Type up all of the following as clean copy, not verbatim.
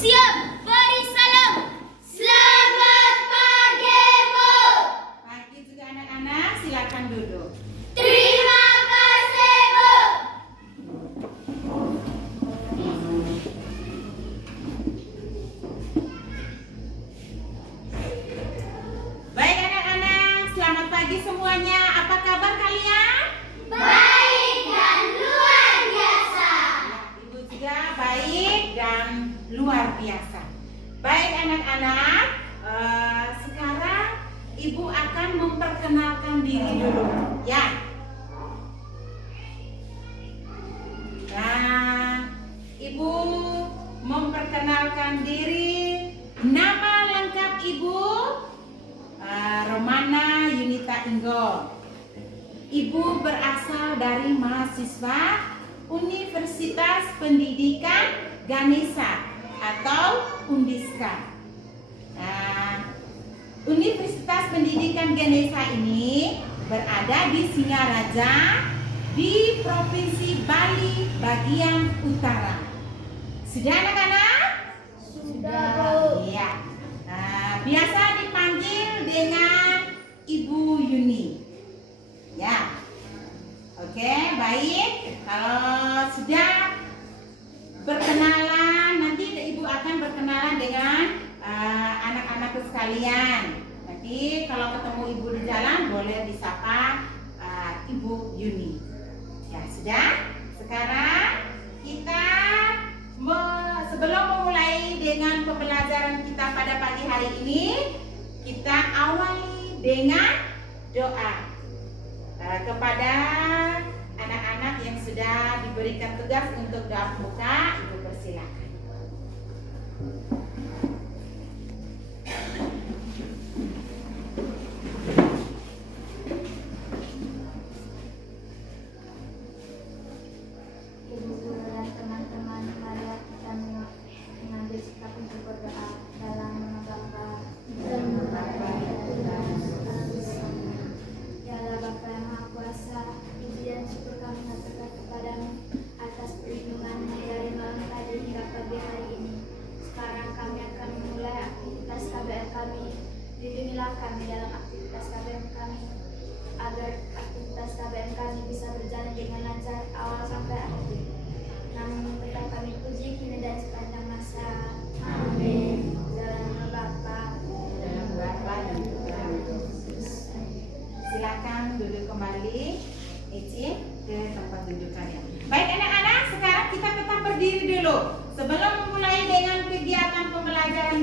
Siap, beri salam. Selamat pagi, Bu. Pagi juga anak-anak, silakan duduk. Terima kasih, Bu. Baik anak-anak, selamat pagi semuanya. Apa kabar kalian? Baik dan luar biasa. Ibu juga baik dan luar biasa. Baik anak-anak, sekarang Ibu akan memperkenalkan diri dulu, ya. Nah, Ibu memperkenalkan diri. Nama lengkap Ibu Romana Yunita Inggo. Ibu berasal dari mahasiswa Universitas Pendidikan Ganesha atau Undiska. Nah, Universitas Pendidikan Ganesha ini berada di Singaraja di Provinsi Bali bagian utara. Sudah anak-anak? Sudah, Bu. Iya. Nah, biasa dipanggil dengan Ibu Yuni. Ya. Oke, baik. Kalau sudah berkenalan, nanti Ibu akan berkenalan dengan anak-anakku sekalian. Nanti kalau ketemu Ibu di jalan boleh disapa Ibu Yuni. Ya, sudah. Sekarang kita sebelum memulai dengan pembelajaran kita pada pagi hari ini, kita awali dengan doa kepada anak-anak yang sudah diberikan tugas untuk doa pembuka. Ibu persilakan. Ibu guru dan teman-teman, marilah kita mengambil sikap untuk berdoa dalam nama Bapa dan Bapa Ya Allah Bapa yang Maha Kuasa, puji dan syukur kami haturkan kepadamu atas perlindunganmu dari malam tadi hingga pagi hari ini. Sekarang kami akan memulai aktivitas KBM kami. Lindungilah kami dalam aktivitas KBM kami, agar aktivitas KBM kami bisa berjalan dengan lancar awal sampai akhir. Namun tetap kami puji kini dan sepanjang masa. Amin. Dalam nama Bapa Dalam Bapa dan Putra dan Roh Kudus. Silakan duduk kembali, Eci, ke tempat duduk kalian. Baik anak-anak, sekarang kita tetap berdiri dulu. Sebelum memulai dengan kegiatan pembelajaran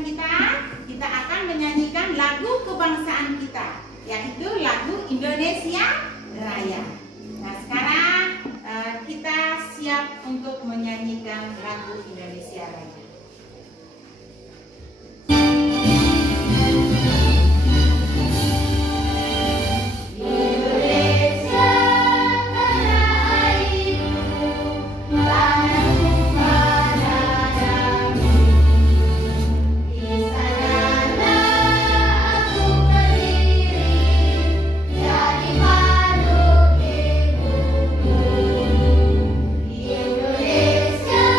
kita akan menyanyikan lagu kebangsaan kita, yaitu lagu Indonesia Raya. Nah, sekarang kita siap untuk menyanyikan lagu Indonesia Raya. Indonesia tanah airku, tanahku padamu. Di sanalah aku berdiri, jadi panut ibuku. Indonesia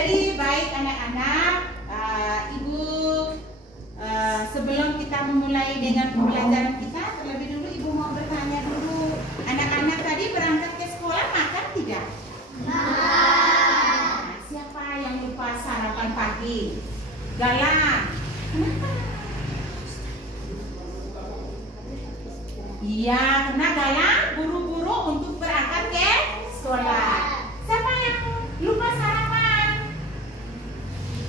Jadi baik anak-anak, Ibu sebelum kita memulai dengan pembelajaran kita, terlebih dulu Ibu mau bertanya dulu, anak-anak tadi berangkat ke sekolah makan tidak? Nah, siapa yang lupa sarapan pagi? Galang. Kenapa? Iya, karena Galang buru-buru untuk berangkat ke sekolah. Siapa yang lupa sarapan?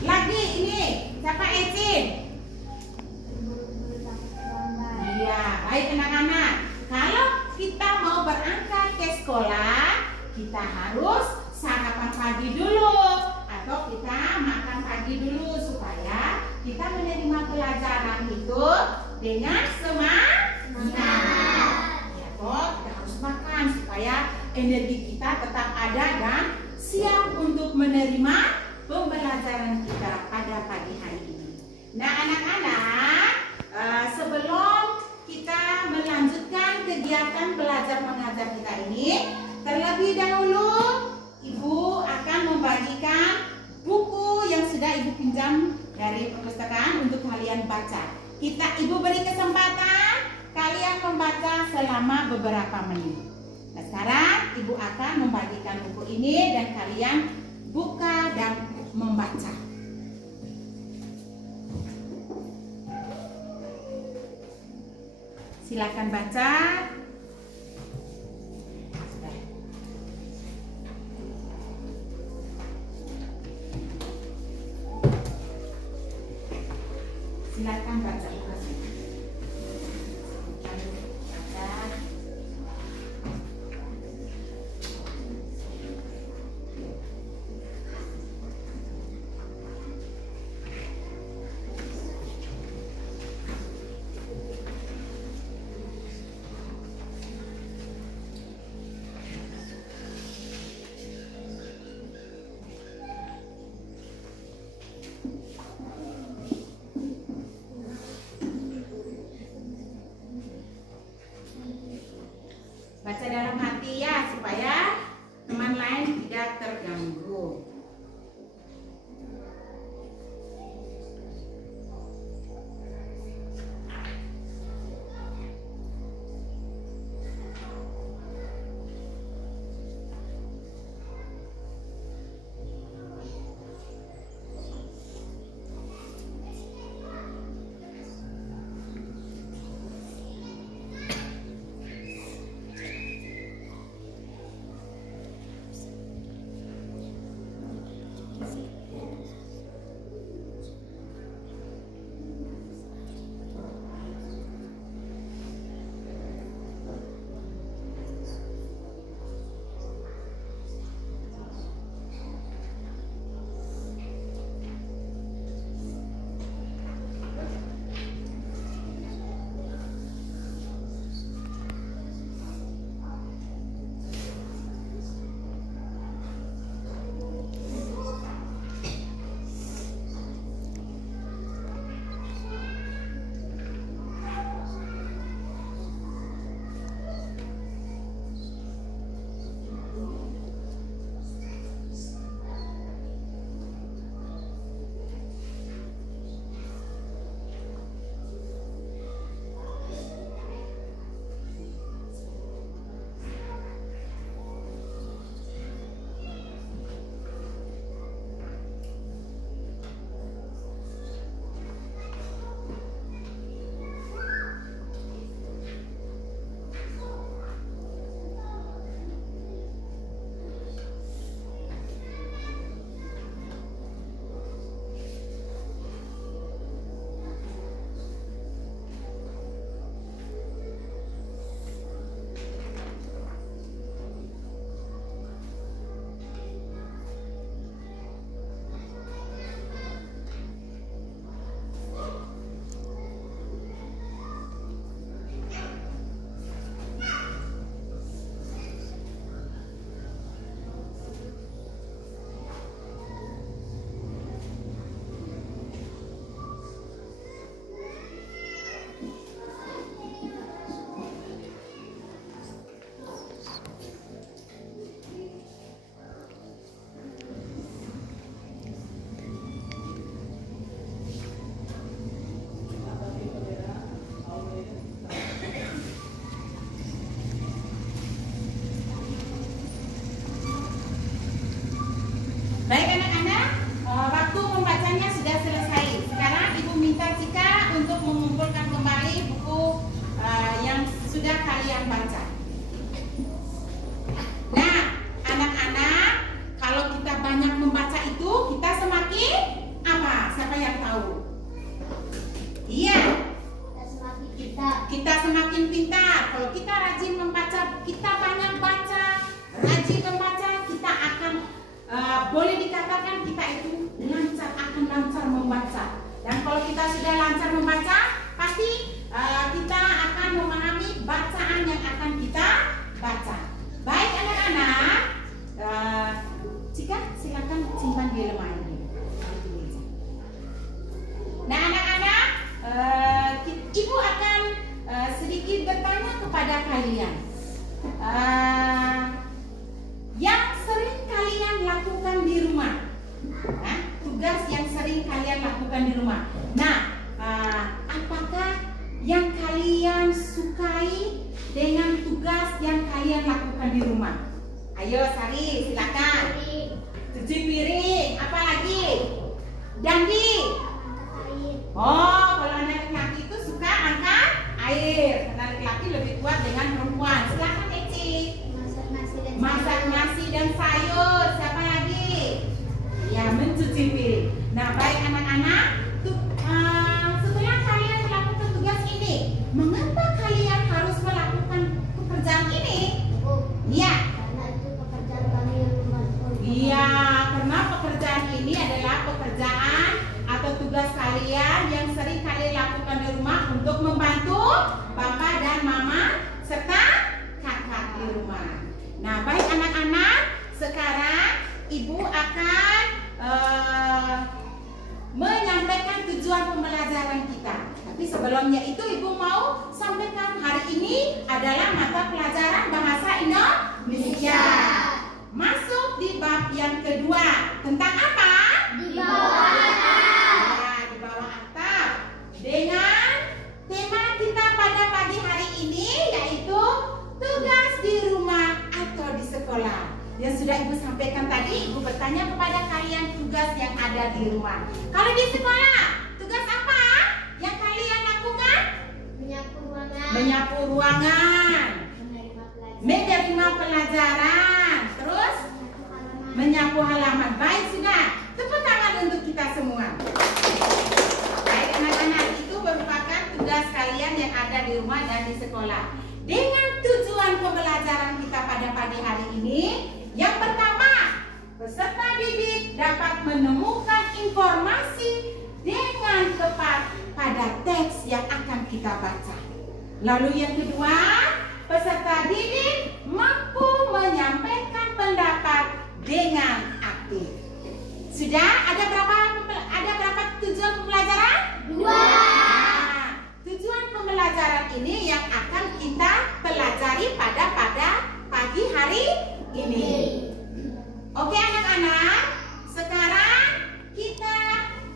Lagi ini, siapa Ecin? Iya, baik anak-anak. Kalau kita mau berangkat ke sekolah, kita harus sarapan pagi dulu atau kita makan pagi dulu supaya kita menerima pelajaran itu dengan semangat. Ya toh, kita harus makan supaya energi kita tetap ada dan siap untuk menerima pembelajaran kita pada pagi hari ini. Nah anak-anak, sebelum kita melanjutkan kegiatan belajar mengajar kita ini, terlebih dahulu Ibu akan membagikan buku yang sudah Ibu pinjam dari perpustakaan untuk kalian baca. Ibu beri kesempatan kalian membaca selama beberapa menit. Nah sekarang Ibu akan membagikan buku ini dan kalian buka dan membaca. Silakan baca. Silakan baca. Dan kalau kita sudah lancar membaca, pasti kita akan memahami bacaan yang akan kita baca. Baik anak-anak, Cika silakan simpan di lemari. Nah anak-anak, ibu akan sedikit bertanya kepada kalian. Yang sering kalian lakukan di rumah, tugas yang sering kalian lakukan di rumah. Nah, apakah yang kalian sukai dengan tugas yang kalian lakukan di rumah? Ayo Sari, silakan. Cuci piring, apa lagi? Dandi. Oh, kalau anak laki itu suka angkat air. Karena laki-laki lebih kuat dengan perempuan. Silakan Eci. Masak nasi dan sayur. Siapa lagi? Ya, mencuci piring. Nah, baik anak-anak, setelah kalian melakukan tugas ini, mengapa kalian harus melakukan pekerjaan ini? Iya. Iya, karena pekerjaan ini adalah pekerjaan atau tugas kalian yang sering kalian lakukan di rumah untuk membantu Bapak dan Mama serta kakak di rumah. Nah, baik anak-anak, sekarang Ibu akan menyampaikan tujuan pembelajaran kita. Tapi sebelumnya itu Ibu mau sampaikan hari ini adalah mata pelajaran bahasa Indonesia. Masuk di bab yang kedua. Tentang apa? Di bawah atap. Di bawah atap. Dengan tema kita pada pagi hari ini yaitu tugas di rumah atau di sekolah. Yang sudah Ibu sampaikan tadi, Ibu bertanya kepada kalian tugas yang ada di rumah. Kalau di sekolah, tugas apa yang kalian lakukan? Menyapu ruangan. Menyapu ruangan, menerima pelajaran, terus menyapu halaman. Baik, sudah. Tepuk tangan untuk kita semua. Baik anak-anak, itu merupakan tugas kalian yang ada di rumah dan di sekolah. Dengan tujuan pembelajaran kita pada pagi hari ini, yang pertama, peserta didik dapat menemukan informasi dengan tepat pada teks yang akan kita baca. Lalu yang kedua, peserta didik mampu menyampaikan pendapat dengan aktif. Sudah ada berapa tujuan pembelajaran? 2. Nah, tujuan pembelajaran ini yang akan kita pelajari pada pagi hari ini. Oke anak-anak, sekarang kita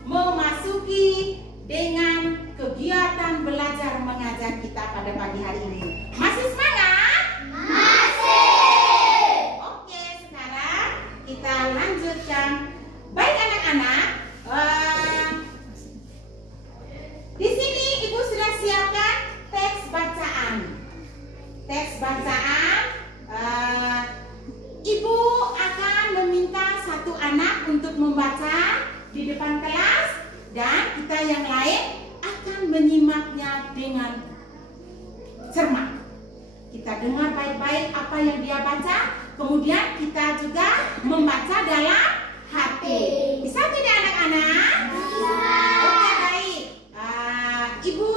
memasuki dengan kegiatan belajar mengajar kita pada pagi hari ini. Masih semangat? Masih. Oke, sekarang kita lanjutkan. Baik anak-anak, di sini Ibu sudah siapkan teks bacaan. Teks bacaan, Ibu akan meminta satu anak untuk membaca di depan kelas dan kita yang lain akan menyimaknya dengan cermat. Kita dengar baik-baik apa yang dia baca, kemudian kita juga membaca dalam hati. Bisa tidak anak-anak? Bisa. Oke, baik. Ibu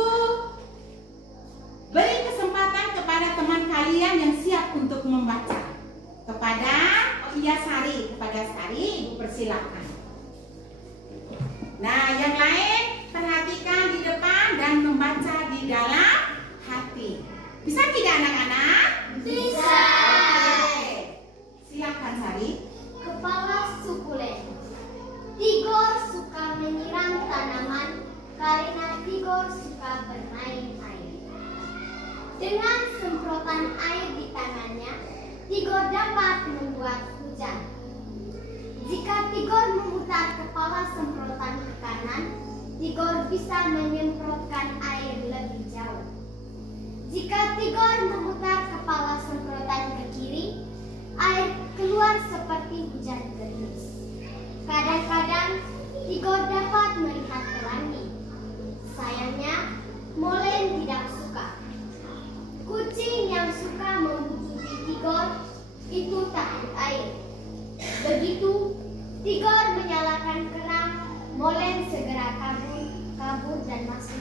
beri kesempatan kepada teman kalian yang siap untuk membaca. Kepada Sari, kepada Sari, Ibu persilakan. Nah, yang lain perhatikan di depan dan membaca di dalam hati. Bisa tidak anak-anak? Bisa. Oke. Silakan Sari. Kepala sukulen. Tigor suka menyiram tanaman karena Tigor suka bermain air. Dengan semprotan air di tangannya, Tigor dapat membuat hujan. Jika Tigor memutar kepala semprotan ke kanan, Tigor bisa menyemprotkan air lebih jauh. Jika Tigor memutar kepala semprotan ke kiri, air keluar seperti hujan gerimis. Kadang-kadang Tigor dapat melihat pelangi. Sayangnya, Molen tidak suka. Kucing yang suka membujuki Tigor itu takut air. Begitu Tigor menyalakan keran, Molen segera kabur dan masuk.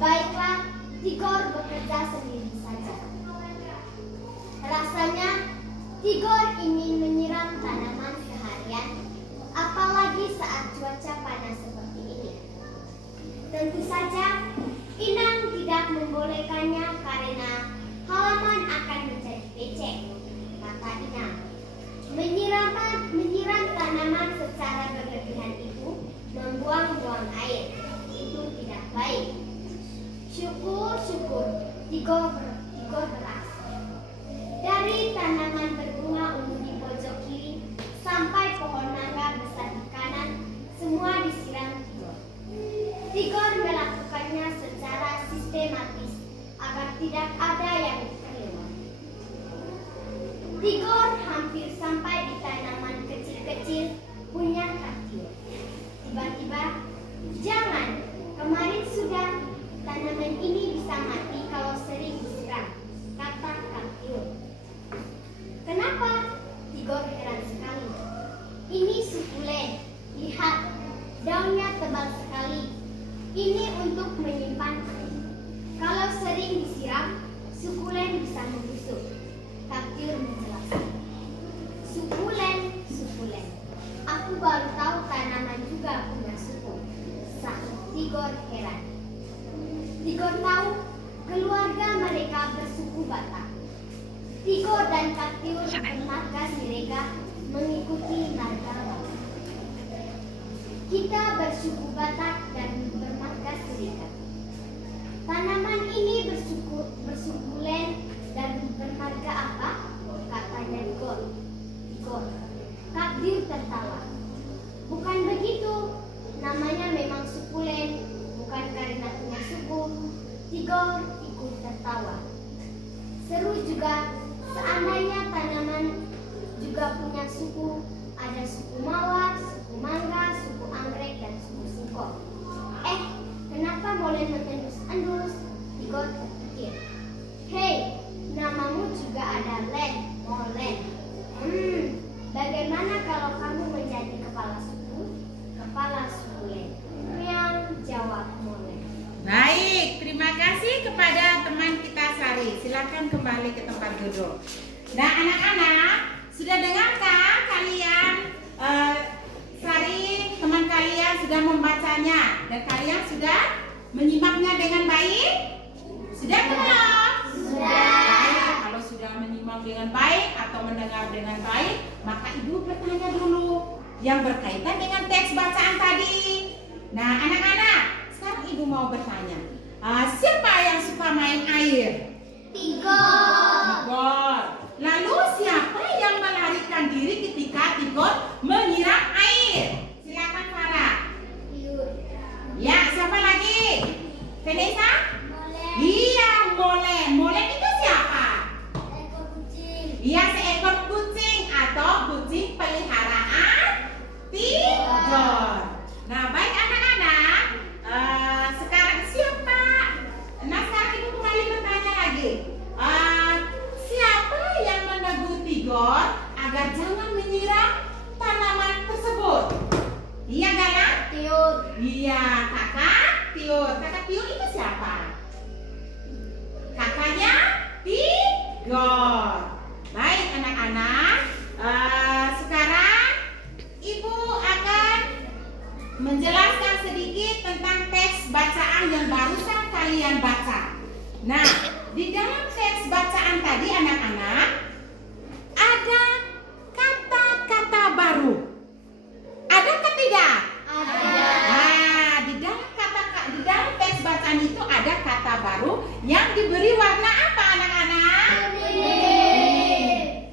Baiklah, Tigor bekerja sendiri saja. Rasanya Tigor ingin menyiram tanaman seharian, apalagi saat cuaca panas seperti ini. Tentu saja, Inang tidak membolehkannya karena halaman akan menjadi becek, kata Inang. Menyiram tanaman secara berlebihan itu membuang-buang air. Itu tidak baik. Syukur, Tigor beraksi. Dari tanaman berbunga ungu di pojok kiri sampai pohon mangga besar di kanan, semua disiram Tigor. Tigor melakukannya secara sistematis agar tidak ada yang kelewat. Tigor hampir sampai di tanaman kecil-kecil punya Kak-Tio. Tiba-tiba, jangan, kemarin sudah, tanaman ini bisa mati kalau sering disiram, kata Kak-Tio. Kenapa? Tigor heran sekali. Ini sukulen, lihat, daunnya tebal sekali. Ini untuk menyimpan air. Kalau sering disiram, sukulen bisa membusuk. Kak-Tio menjelaskan. Sukulen. Aku baru tahu tanaman juga punya suku. Sahut Tigor heran. Tigor tahu keluarga mereka bersuku Batak. Tigor dan Kak-Tio bermarga Sirega mengikuti marga Batak. Kita bersuku Batak dan bermarga Sirega. Tanaman ini bersukulen dan bermarga apa? Katanya Tigor. Kak-Tio tertawa. Bukan begitu, namanya memang sukulen, bukan karena punya suku. Tigor ikut tertawa. Seru juga, seandainya tanaman juga punya suku. Ada suku mawar, suku mangga, suku anggrek, dan suku singkong. Kenapa boleh mengendus-endus? Tigor terpikir. Hei, namamu juga ada Len, Molen. Bagaimana kalau kamu menjadi kepala suku? Kepala suku Len. Yang jawab Molen. Baik, terima kasih kepada teman kita Sari. Silakan kembali ke tempat duduk. Nah, anak-anak, sudah dengarkah kalian Sari, teman kalian sudah membacanya dan kalian sudah menyimaknya dengan baik? Sudah belum? Sudah. Baik, kalau sudah menyimak dengan baik atau mendengar dengan baik, maka ibu bertanya dulu yang berkaitan dengan teks bacaan tadi. Nah, anak-anak, sekarang ibu mau bertanya, siapa yang suka main air? Tigor. Lalu siapa yang melarikan diri ketika Tigor menyiram air? Silakan Farah. Ya, siapa lagi? Vanessa? Iya, Molen. Molen itu siapa? Ekor kucing. Iya, seekor kucing atau kucing peliharaan Tigor. Nah, baik anak-anak. Sekarang siapa? Nah, sekarang ibu kembali bertanya lagi. Siapa yang menegur Tigor agar jangan menyiram tanaman tersebut? Iya, Galang? Tiur. Iya, kakak Tiur. Kakak Tiur itu siapa? Kakaknya Tigor. Baik anak-anak, sekarang ibu akan menjelaskan sedikit tentang teks bacaan yang barusan kalian baca. Nah, di dalam teks bacaan tadi anak-anak ada kata-kata baru. Ada atau tidak? Ada. Nah, di dalam teks bacaan itu ada kata baru yang diberi warna apa anak-anak?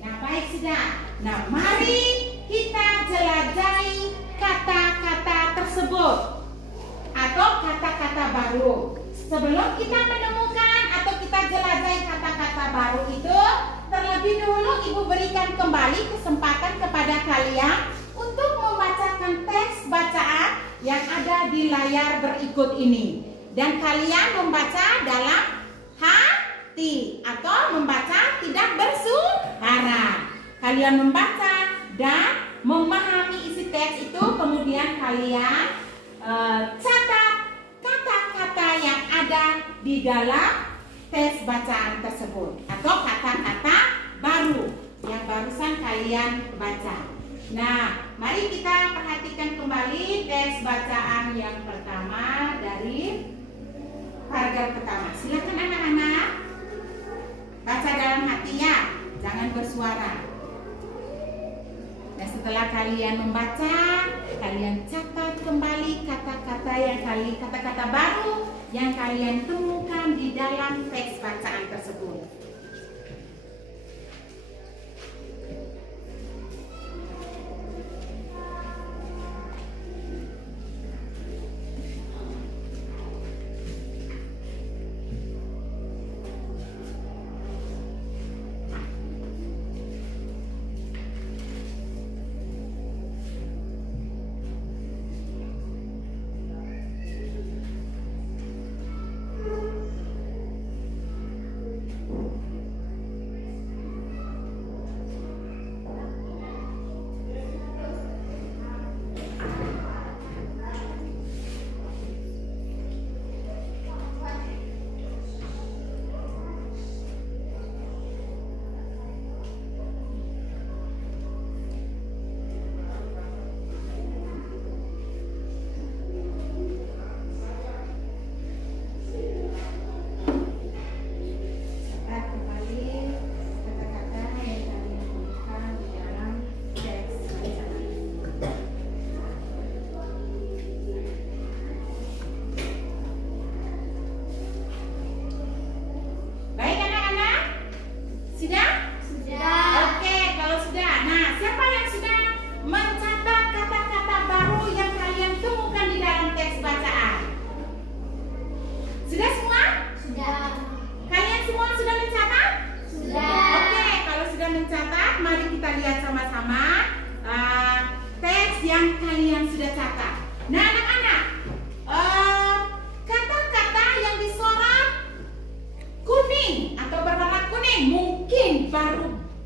Nah, baik sudah. Nah, mari kita jelajahi kata-kata tersebut atau kata-kata baru. Sebelum kita menemukan atau kita jelajahi kata-kata baru itu, terlebih dahulu ibu berikan kembali kesempatan kepada kalian untuk membacakan teks bacaan yang ada di layar berikut ini. Dan kalian membaca dalam hati atau membaca tidak bersuara. Kalian membaca dan memahami isi teks itu, kemudian kalian catat di dalam tes bacaan tersebut atau kata-kata baru yang barusan kalian baca. Nah, mari kita perhatikan kembali tes bacaan yang pertama dari paragraf pertama. Silakan anak-anak baca dalam hatinya, jangan bersuara. Nah, setelah kalian membaca, kalian catat kembali kata-kata baru yang kalian temukan di dalam teks bacaan tersebut.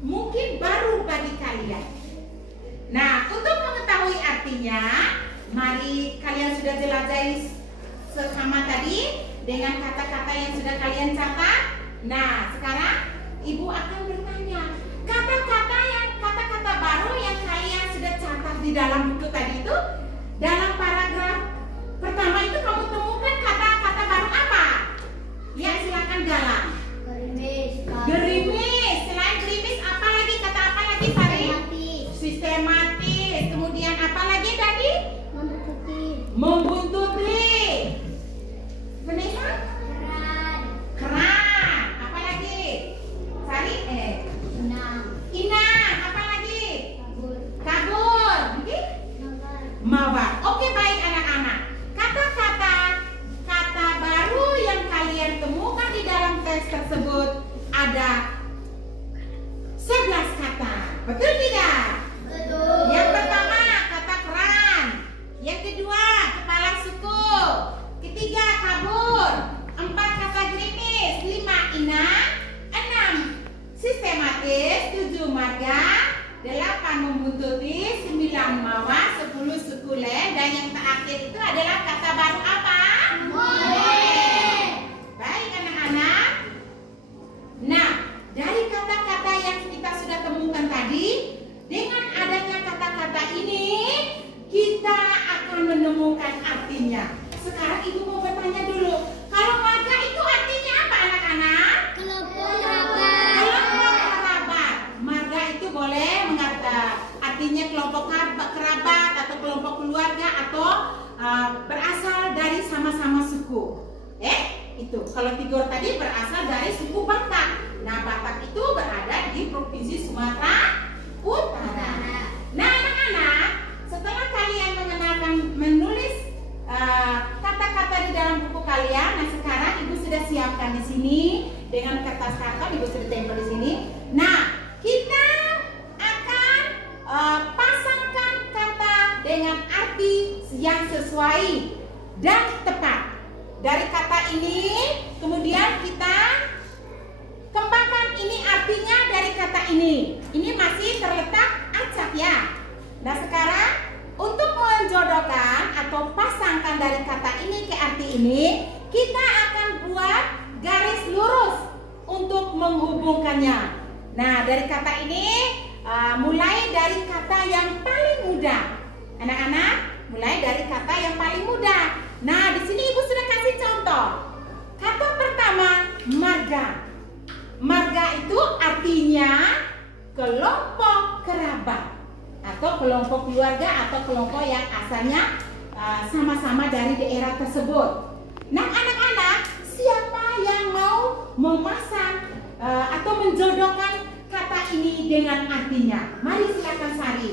Mungkin baru bagi kalian. Nah, untuk mengetahui artinya, mari kalian sudah jelajahi sesama tadi dengan kata-kata yang sudah kalian catat. Nah, sekarang Ibu akan bertanya, kata-kata baru yang kalian sudah catat di dalam buku tadi itu, dalam paragraf pertama itu kamu temukan kata-kata baru apa? Ya, silakan Galang. Gerimis. Selain gerimis, apa lagi? Kata apa lagi, Sari? Sistematis. Kemudian apa lagi tadi? Membuntuti. Vanessa? Keran. Apa lagi? Sari? Inang. Apa lagi? Kabur. Mawar. Oke, baik anak-anak. Kata baru yang kalian temukan di dalam tes tersebut ada 11 kata. Betul tidak? Betul. Yang pertama kata keran, yang kedua kepala suku, ketiga kabur, 4 kata gerimis, 5 inang, 6 sistematis, 7 marga, 8 membuntuti, 9 mawar, 10 sukulen, dan yang terakhir itu adalah kata baru apa? Boleh. Baik anak-anak. Nah, dari kata-kata yang kita sudah temukan tadi, dengan adanya kata-kata ini, kita akan menemukan artinya. Sekarang Ibu mau bertanya dulu, kalau marga itu artinya apa anak-anak? Kelompok kerabat. Kelompok kerabat. Marga itu boleh artinya kelompok kerabat atau kelompok keluarga atau berasal dari sama-sama suku. Itu. Kalau Tigor tadi berasal dari suku Batak. Nah, Batak itu berada di Provinsi Sumatera Utara. Nah, anak-anak, setelah kalian menulis kata-kata di dalam buku kalian, nah sekarang Ibu sudah siapkan di sini dengan kertas karton, Ibu sudah tempel di sini. Nah, kita akan pasangkan kata dengan arti yang sesuai dan tepat. Dari kata ini, kemudian kita kembangkan ini artinya dari kata ini. Ini masih terletak acak ya. Nah, sekarang untuk menjodohkan atau pasangkan dari kata ini ke arti ini, kita akan buat menghubungkannya. Nah, dari kata ini mulai dari kata yang paling mudah. Anak-anak, mulai dari kata yang paling mudah. Nah, di sini Ibu sudah kasih contoh. Kata pertama, marga. Marga itu artinya kelompok kerabat atau kelompok keluarga atau kelompok yang asalnya sama-sama dari daerah tersebut. Nah, anak-anak, siapa yang mau memasang atau menjodohkan kata ini dengan artinya? Mari silakan Sari.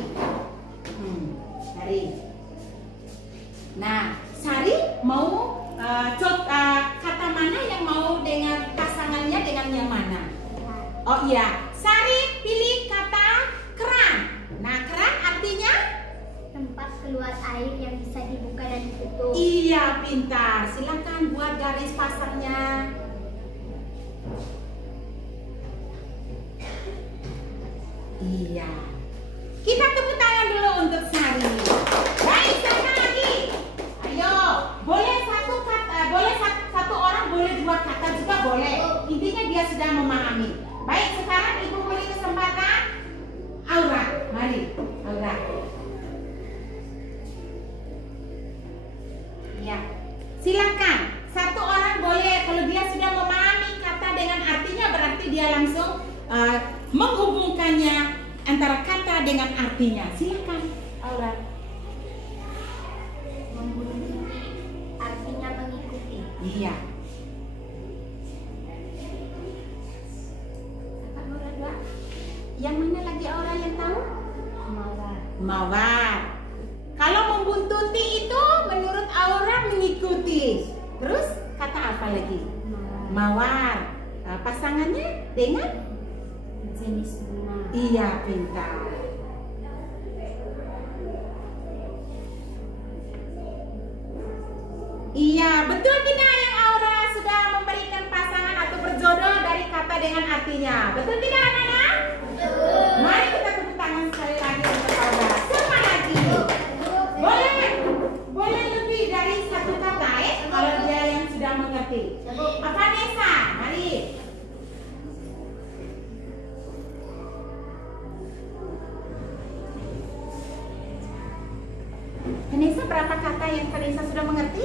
Sari. Nah, Sari mau kata mana yang mau dengan pasangannya, dengan yang mana? Oh iya, Sari pilih kata keran. Nah, keran artinya Tempat keluar air yang bisa dibuka dan ditutup. iya, pintar. Silakan buat garis pasangnya. Iya. Kita tepuk tangan dulu untuk Sari. Baik, siapa lagi? Ayo, boleh satu orang, boleh dua kata juga boleh. Intinya dia sudah memahami. Baik, sekarang Ibu beri kesempatan Aura. Mari, Aura. Ya, silakan. Satu orang boleh. Kalau dia sudah memahami kata dengan artinya, berarti dia langsung menghubungkannya antara kata dengan artinya. Silakan, Aura. Membunyi artinya mengikuti. Iya. Kakak Nora dua. Yang mana lagi Aura yang tahu? Mawar. Mawar. Kalau membuntuti itu menurut Aura mengikuti. Terus kata apa lagi? Mawar. Pasangannya dengan? Jenis bunga. Iya, pintar. Iya, betul tidak yang Aura sudah memberikan pasangan atau berjodoh dari kata dengan artinya? Betul tidak, anak-anak? Betul. Mari kita tepuk tangan sekali lagi untuk Aura. Siapa lagi? Boleh lebih dari satu kata kalau dia yang sudah mengerti. Apa Nesa? Mari. Vanessa, berapa kata yang Vanessa sudah mengerti?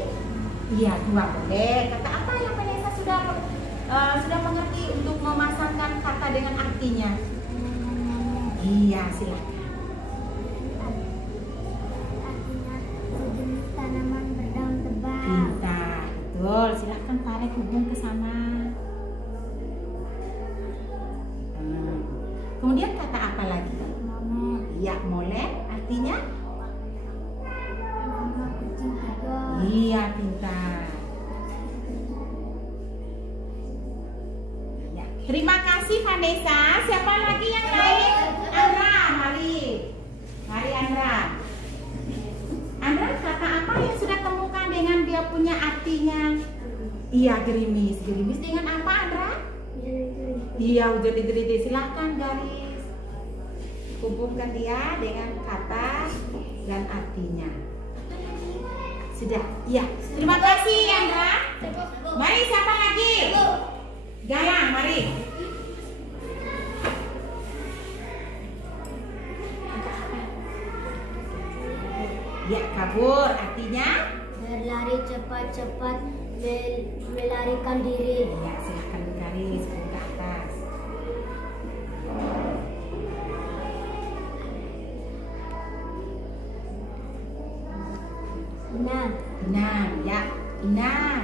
Iya, dua boleh. Kata apa yang Vanessa sudah mengerti untuk memasangkan kata dengan artinya? Iya, silakan. Artinya sejenis tanaman berdaun tebal. Pintar, betul. Silakan tarik hubung ke sana. Kemudian kata apa lagi? Momen. Iya, molen artinya? Nama kucing tiga. Iya, pintar. Ya. Terima kasih Vanessa. Siapa lagi yang lain? Andra, mari. Mari Andra. Andra, kata apa yang sudah temukan dengan dia punya artinya? Iya, gerimis. Gerimis dengan apa, Andra? Iya, udah diterima. Silahkan garis. Hubungkan dia dengan kata dan artinya. Sudah, iya. Terima kasih, Andra. Mari, siapa lagi? Galang, mari. Ya, kabur artinya? Berlari cepat-cepat, melarikan diri. Ya, silakan garis ke atas. Enam. Enam, ya. Enam.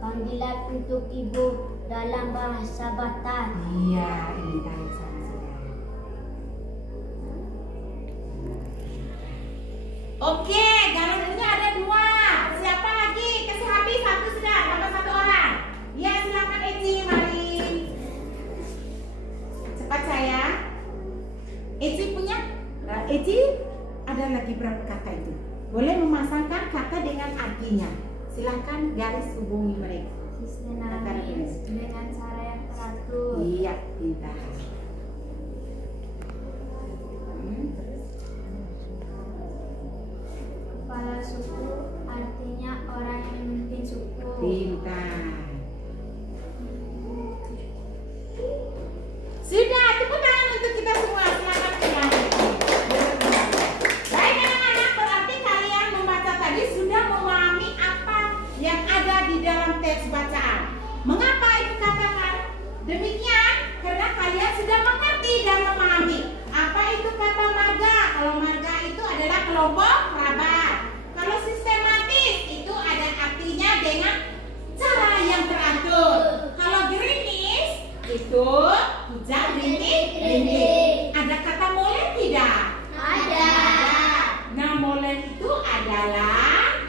Panggilan untuk ibu dalam bahasa Batak. Iya, ini tarik sana sudah. Oke, galangannya ada dua. Siapa lagi? Kasih habis satu sudah, tambah satu orang. Ya, silakan Eci, mari. Cepat saya. Eci punya? Eci, ada lagi berapa kata itu? Boleh memasangkan kata dengan artinya. Silakan garis hubungi mereka. Sistematis dengan cara yang teratur. Iya, pintar. Kepala suku artinya orang yang memimpin suku. Pintar.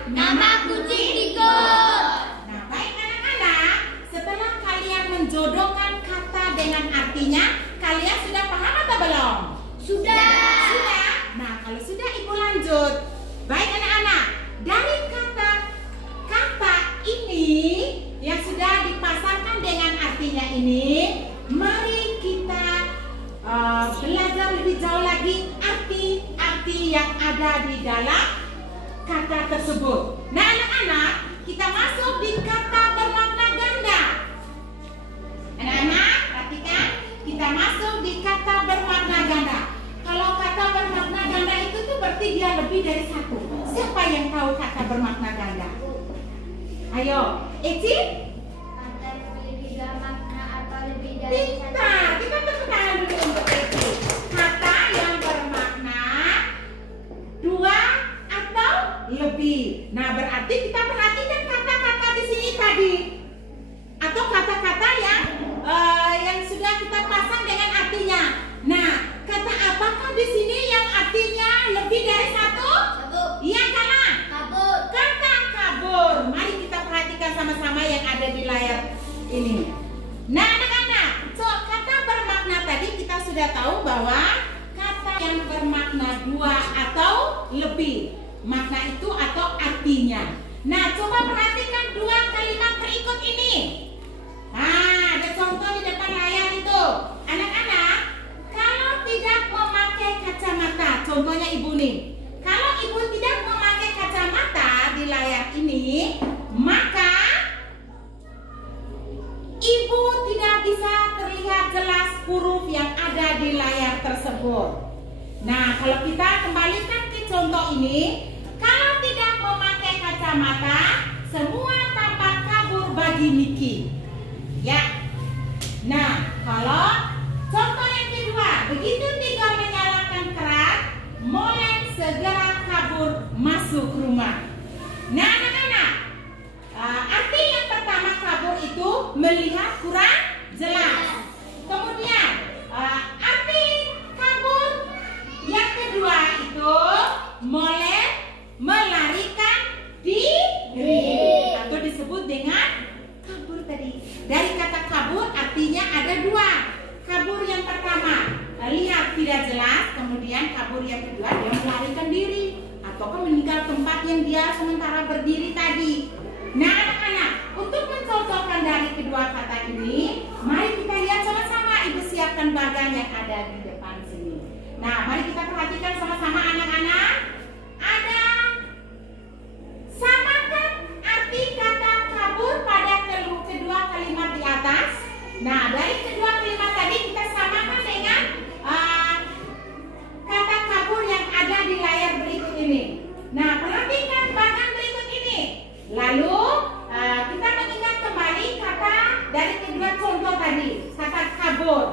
Nama kucing Tiger. Nah, baik anak-anak, setelah kalian menjodohkan kata dengan artinya, kalian sudah paham atau belum? Sudah. Sudah? Nah, kalau sudah ibu lanjut. Baik anak-anak, dari kata ini yang sudah dipasangkan dengan artinya ini, mari kita belajar lebih jauh lagi arti-arti yang ada di dalam kata tersebut. Nah anak-anak, kita masuk di kata bermakna ganda. Anak-anak, perhatikan, kita masuk di kata bermakna ganda. Kalau kata bermakna ganda itu tuh berarti dia lebih dari satu. Siapa yang tahu kata bermakna ganda? Ayo, Eci? Kata yang memiliki dua makna atau lebih dari satu. Pintar, kita tepuk tangan dulu untuk Eci. Kata yang bermakna dua atau lebih. Nah, berarti kita perhatikan kata-kata di sini tadi, atau kata-kata yang sudah kita pasang dengan artinya. Nah, kata apakah di sini yang artinya lebih dari satu? Satu. Iya kalah. Kabur. Kata kabur. Mari kita perhatikan sama-sama yang ada di layar ini. Nah anak-anak, kata bermakna tadi kita sudah tahu bahwa kata yang bermakna dua atau lebih, makna itu atau artinya. Nah coba perhatikan dua kalimat berikut ini. Nah ada contoh di depan layar itu. Anak-anak, kalau tidak memakai kacamata, contohnya ibu nih. Kalau ibu tidak memakai kacamata di layar ini, maka ibu tidak bisa terlihat jelas huruf yang ada di layar tersebut. Nah, kalau kita kembalikan ke contoh ini, kalau tidak memakai kacamata, semua tampak kabur bagi Niki. Ya. Nah, kalau contoh yang kedua, begitu Tiga menyalakan keran, Molen segera kabur masuk rumah. Nah, anak-anak, arti yang pertama kabur itu melihat kurang jelas. Kemudian arti kabur yang kedua itu Molen melarikan diri atau disebut dengan kabur tadi. Dari kata kabur artinya ada dua. Kabur yang pertama lihat tidak jelas, kemudian kabur yang kedua dia melarikan diri ataukah meninggal tempat yang dia sementara berdiri tadi. Nah anak-anak, untuk mencocokkan dari kedua kata ini, mari kita lihat sama-sama. Ibu siapkan bagan yang ada di depan sini. Nah mari kita perhatikan sama-sama anak-anak. Ada samakan arti kata kabur pada kedua kalimat di atas. Nah dari kedua kalimat tadi kita samakan dengan kata kabur yang ada di layar berikut ini. Nah perhatikan bagan berikut ini. Lalu kita mengingat kembali kata dari kedua contoh tadi, kata kabur.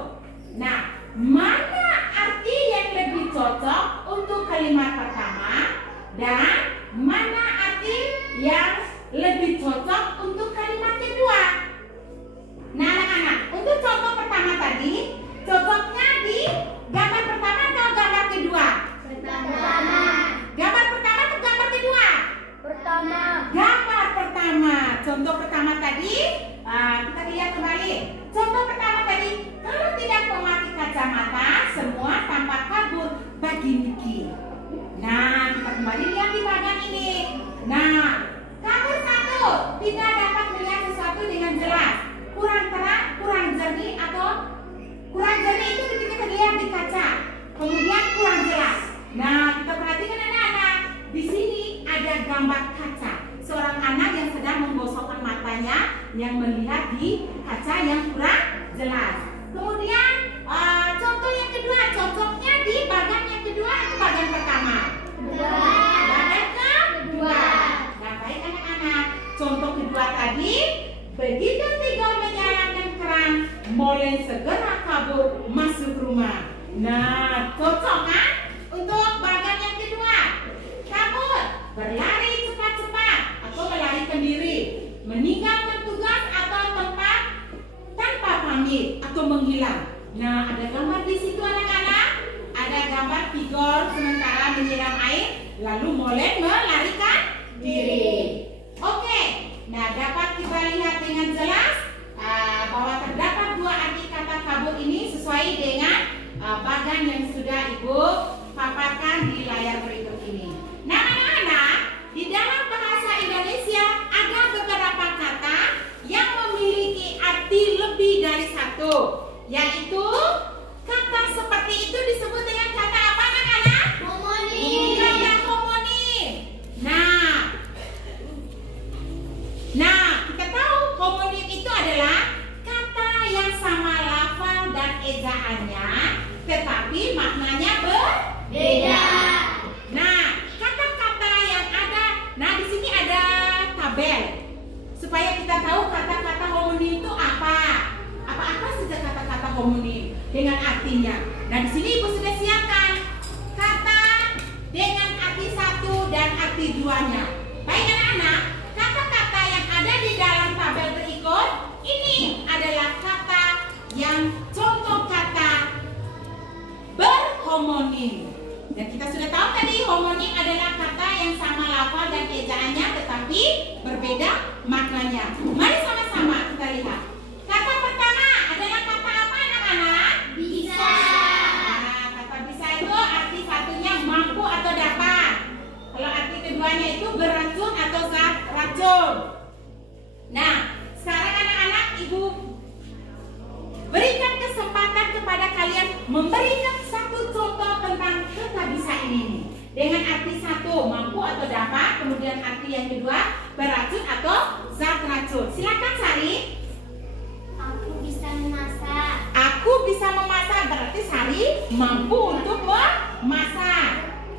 Nah mana arti yang lebih cocok untuk kalimat pertama dan mana arti yang lebih cocok untuk kalimat kedua? Nah anak-anak, untuk contoh pertama tadi, cocoknya di gambar pertama atau gambar kedua? Pertama. Gambar pertama atau gambar kedua? Pertama. Gambar pertama. Contoh pertama tadi, kita lihat kembali. Contoh pertama tadi, kalau tidak memakai kacamata, semua tampak kabur bagi Niki. Nah, kita kembali lihat di bagian ini. Nah, kabur satu, tidak dapat melihat sesuatu dengan jelas. Kurang terang, kurang jernih, atau kurang jernih itu ketika terlihat di kaca. Kemudian kurang jelas. Nah, kita perhatikan anak-anak. Di sini ada gambar kaca. Seorang anak yang sedang menggosokkan matanya yang melihat di kaca yang kurang jelas. Kemudian contoh yang kedua, cocoknya di bagian yang kedua atau bagian pertama? Bagian kedua. Nah, baik anak-anak. Contoh kedua tadi, begitu Tiga menyalakan keran, Molen segera kabur masuk rumah. Nah, cocok kan untuk bagian yang kedua? Kabur, berlari cepat-cepat atau melarikan diri, meninggalkan tugas atau tempat tanpa pamit atau menghilang. Nah, ada gambar di situ anak-anak. Ada gambar Tigor sementara menyiram air, lalu Molen melarikan diri. satu, yaitu kata seperti itu disebut dengan kata apa anak-anak? Homonim. Kata homonim. Nah, kita tahu homonim itu adalah kata yang sama lafal dan ejaannya, tetapi maknanya Beda. Nah, kata-kata yang ada, di sini ada tabel supaya kita tahu kata-kata homonim itu apa saja kata-kata homonim dengan artinya. Nah, di sini Ibu sudah siapkan kata dengan arti satu dan arti duanya. Baik anak-anak, kata-kata yang ada di dalam tabel berikut ini adalah kata yang contoh kata berhomonim. Dan kita sudah tahu tadi homonim adalah kata yang sama lafal dan ejaannya tetapi berbeda maknanya. Mari sama-sama kita lihat. Kata pertama adalah kata apa anak-anak? Bisa. Nah, kata bisa itu arti satunya mampu atau dapat. Kalau arti keduanya itu beracun atau zat racun. Nah, sekarang anak-anak Ibu berikan kesempatan kepada kalian memberikan satu contoh tentang kata bisa ini dengan arti satu mampu atau dapat, kemudian arti yang kedua beracun atau zat racun. Silakan Sari. Aku bisa memasak. Aku bisa memasak berarti Sari mampu untuk memasak.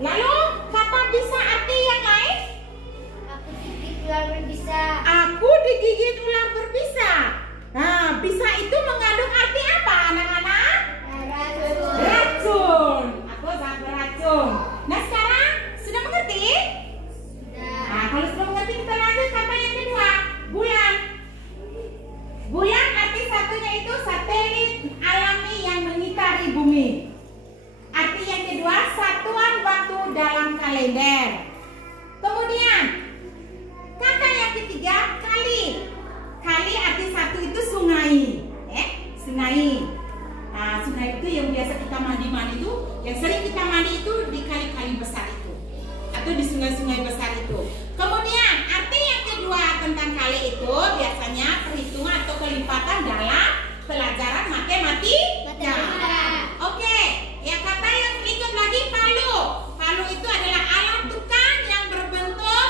Lalu kata bisa arti yang lain? Aku digigit ular berbisa. Aku digigit ular berbisa. Nah, bisa itu mengandung arti apa anak-anak? Racun atau zat beracun. Nah, sekarang sudah mengerti? Nah, kalau sudah mengerti kita lanjut kata yang kedua, bulan. Bulan arti satunya itu satelit alami yang mengitari bumi. Arti yang kedua satuan waktu dalam kalender. Kemudian kata yang ketiga kali. Kali arti satu itu sungai, sungai. Nah, sungai itu yang biasa kita mandi itu, yang sering kita mandi itu di kali-kali besar itu, atau di sungai-sungai besar itu. Kemudian arti yang kedua tentang kali itu biasanya perhitungan atau kelipatan dalam pelajaran matematika. Oke, ya kata yang berikut lagi palu. Palu itu adalah alat tukang yang berbentuk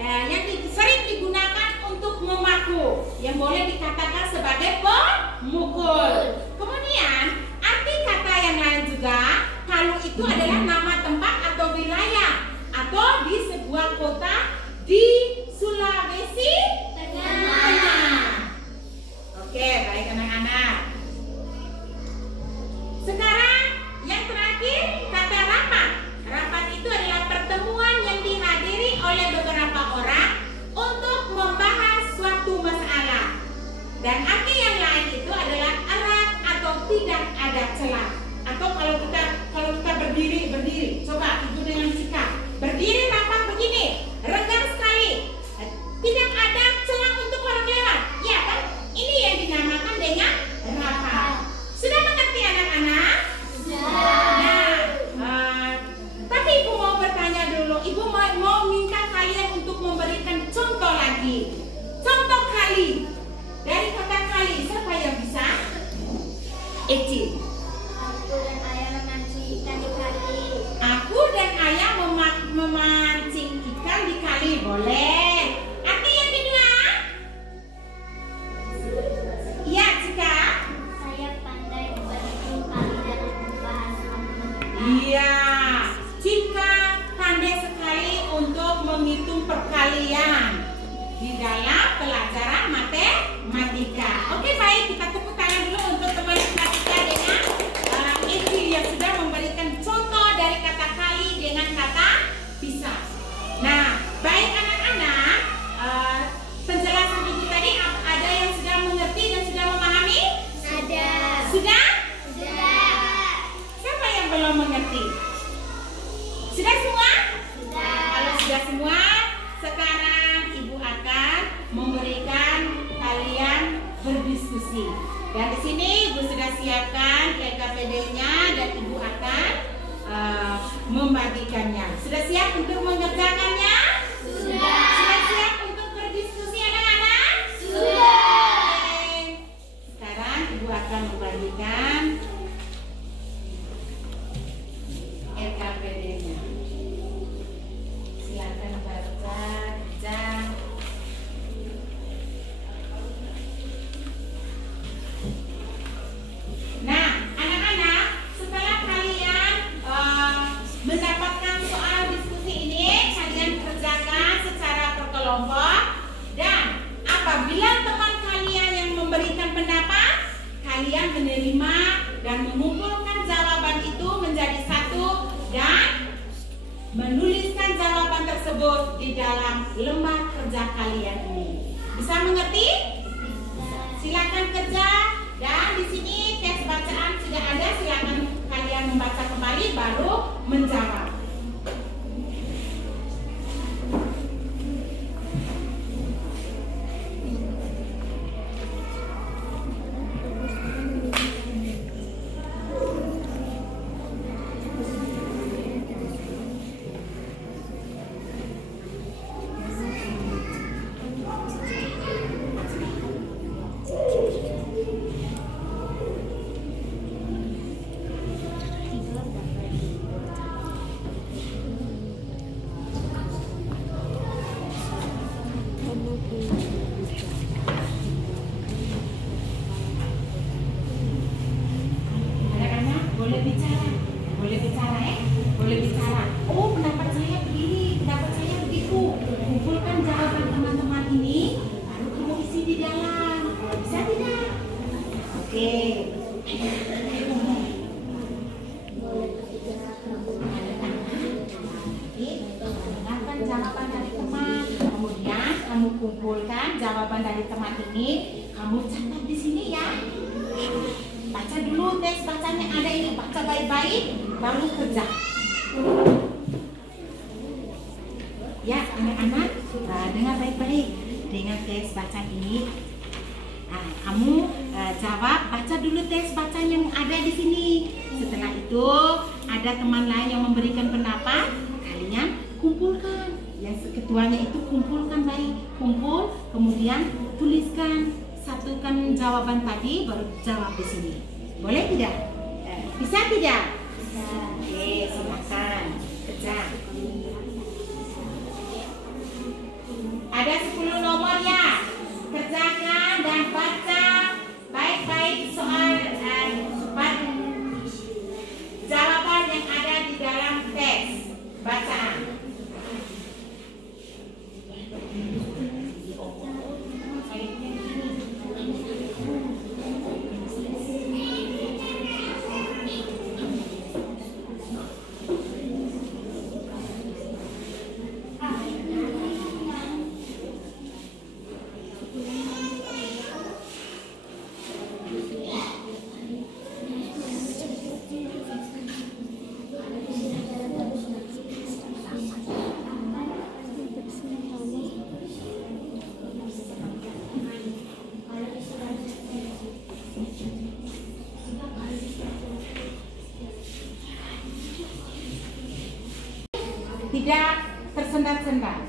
yang sering digunakan untuk memaku, yang boleh dikatakan sebagai pemukul. Kemudian arti kata yang lain juga, palu itu adalah nama tempat atau wilayah atau di sebuah kota di Sulawesi Tengah. Oke, baik anak-anak. Sekarang yang terakhir kata rapat. Rapat itu adalah pertemuan yang dihadiri oleh beberapa orang untuk membahas suatu masalah. Dan arti yang lain itu adalah erat atau tidak ada celah. Atau kalau kita berdiri, coba Ibu dengan sikap berdiri rapat begini, renggang sekali, tidak ada celah untuk orang lewat, ya kan? Ini yang dinamakan dengan rapat. Sudah mengerti anak-anak? Nah, tapi Ibu mau bertanya dulu. Ibu mau minta kalian untuk memberikan contoh lagi. Contoh kali. Dari kata kali, siapa yang bisa? Eci. Aku dan ayah memancing ikan di kali. Aku dan ayah memancing ikan di kali. Boleh. Arti yang kedua? Iya, Cika. Saya pandai berhitung kali dan membahas Iya, Cika pandai sekali untuk menghitung perkalian di dalam pelajaran matematika. Oke, baik, kita tepuk tangan dulu untuk teman matematika dengan Eci yang sudah memberikan contoh dari kata kali dengan kata bisa. Nah, baik anak-anak, penjelasan Ibu tadi ada yang sudah mengerti dan sudah memahami? Ada. Sudah? Sudah. Siapa yang belum mengerti? Sudah semua? Sudah. Kalau sudah semua, sekarang Ibu akan memberikan kalian berdiskusi. Dan di sini Ibu sudah siapkan LKPD-nya dan Ibu akan membagikannya. Sudah siap untuk mengerjakannya? Sudah. Sudah siap untuk berdiskusi anak-anak? Sudah. Oke. Sekarang Ibu akan kelompok. Dan apabila teman kalian yang memberikan pendapat, kalian menerima dan mengumpulkan jawaban itu menjadi satu dan menuliskan jawaban tersebut di dalam lembar kerja kalian ini. Bisa mengerti? Silakan kerja. Dan di sini teks bacaan sudah ada. Silakan kalian membaca kembali baru menjawab. Boleh bicara. Oh, pendapat saya begini, pendapat saya begitu. Kumpulkan jawaban teman-teman ini, baru kamu isi di dalam. Bisa tidak? Oke. Dengarkan jawaban dari teman, kemudian kamu kumpulkan jawaban dari teman ini, kamu catat di sini ya. Baca dulu teks bacanya ada ini, baca baik-baik, baru kerja. Ya, anak-anak, dengar baik-baik dengan teks bacaan ini. Kamu jawab, baca dulu teks bacaan yang ada di sini. Setelah itu, ada teman lain yang memberikan pendapat, kalian kumpulkan. Yang ketuanya itu kumpulkan baik, kumpul, kemudian tuliskan, satukan jawaban tadi, baru jawab di sini. Boleh tidak? Bisa tidak? Bisa. Oke, silakan kerja. Ada 10 nomor ya. Kerjakan dan baca baik-baik soal jawaban yang ada di dalam teks bacaan. Tidak tersendat-sendat.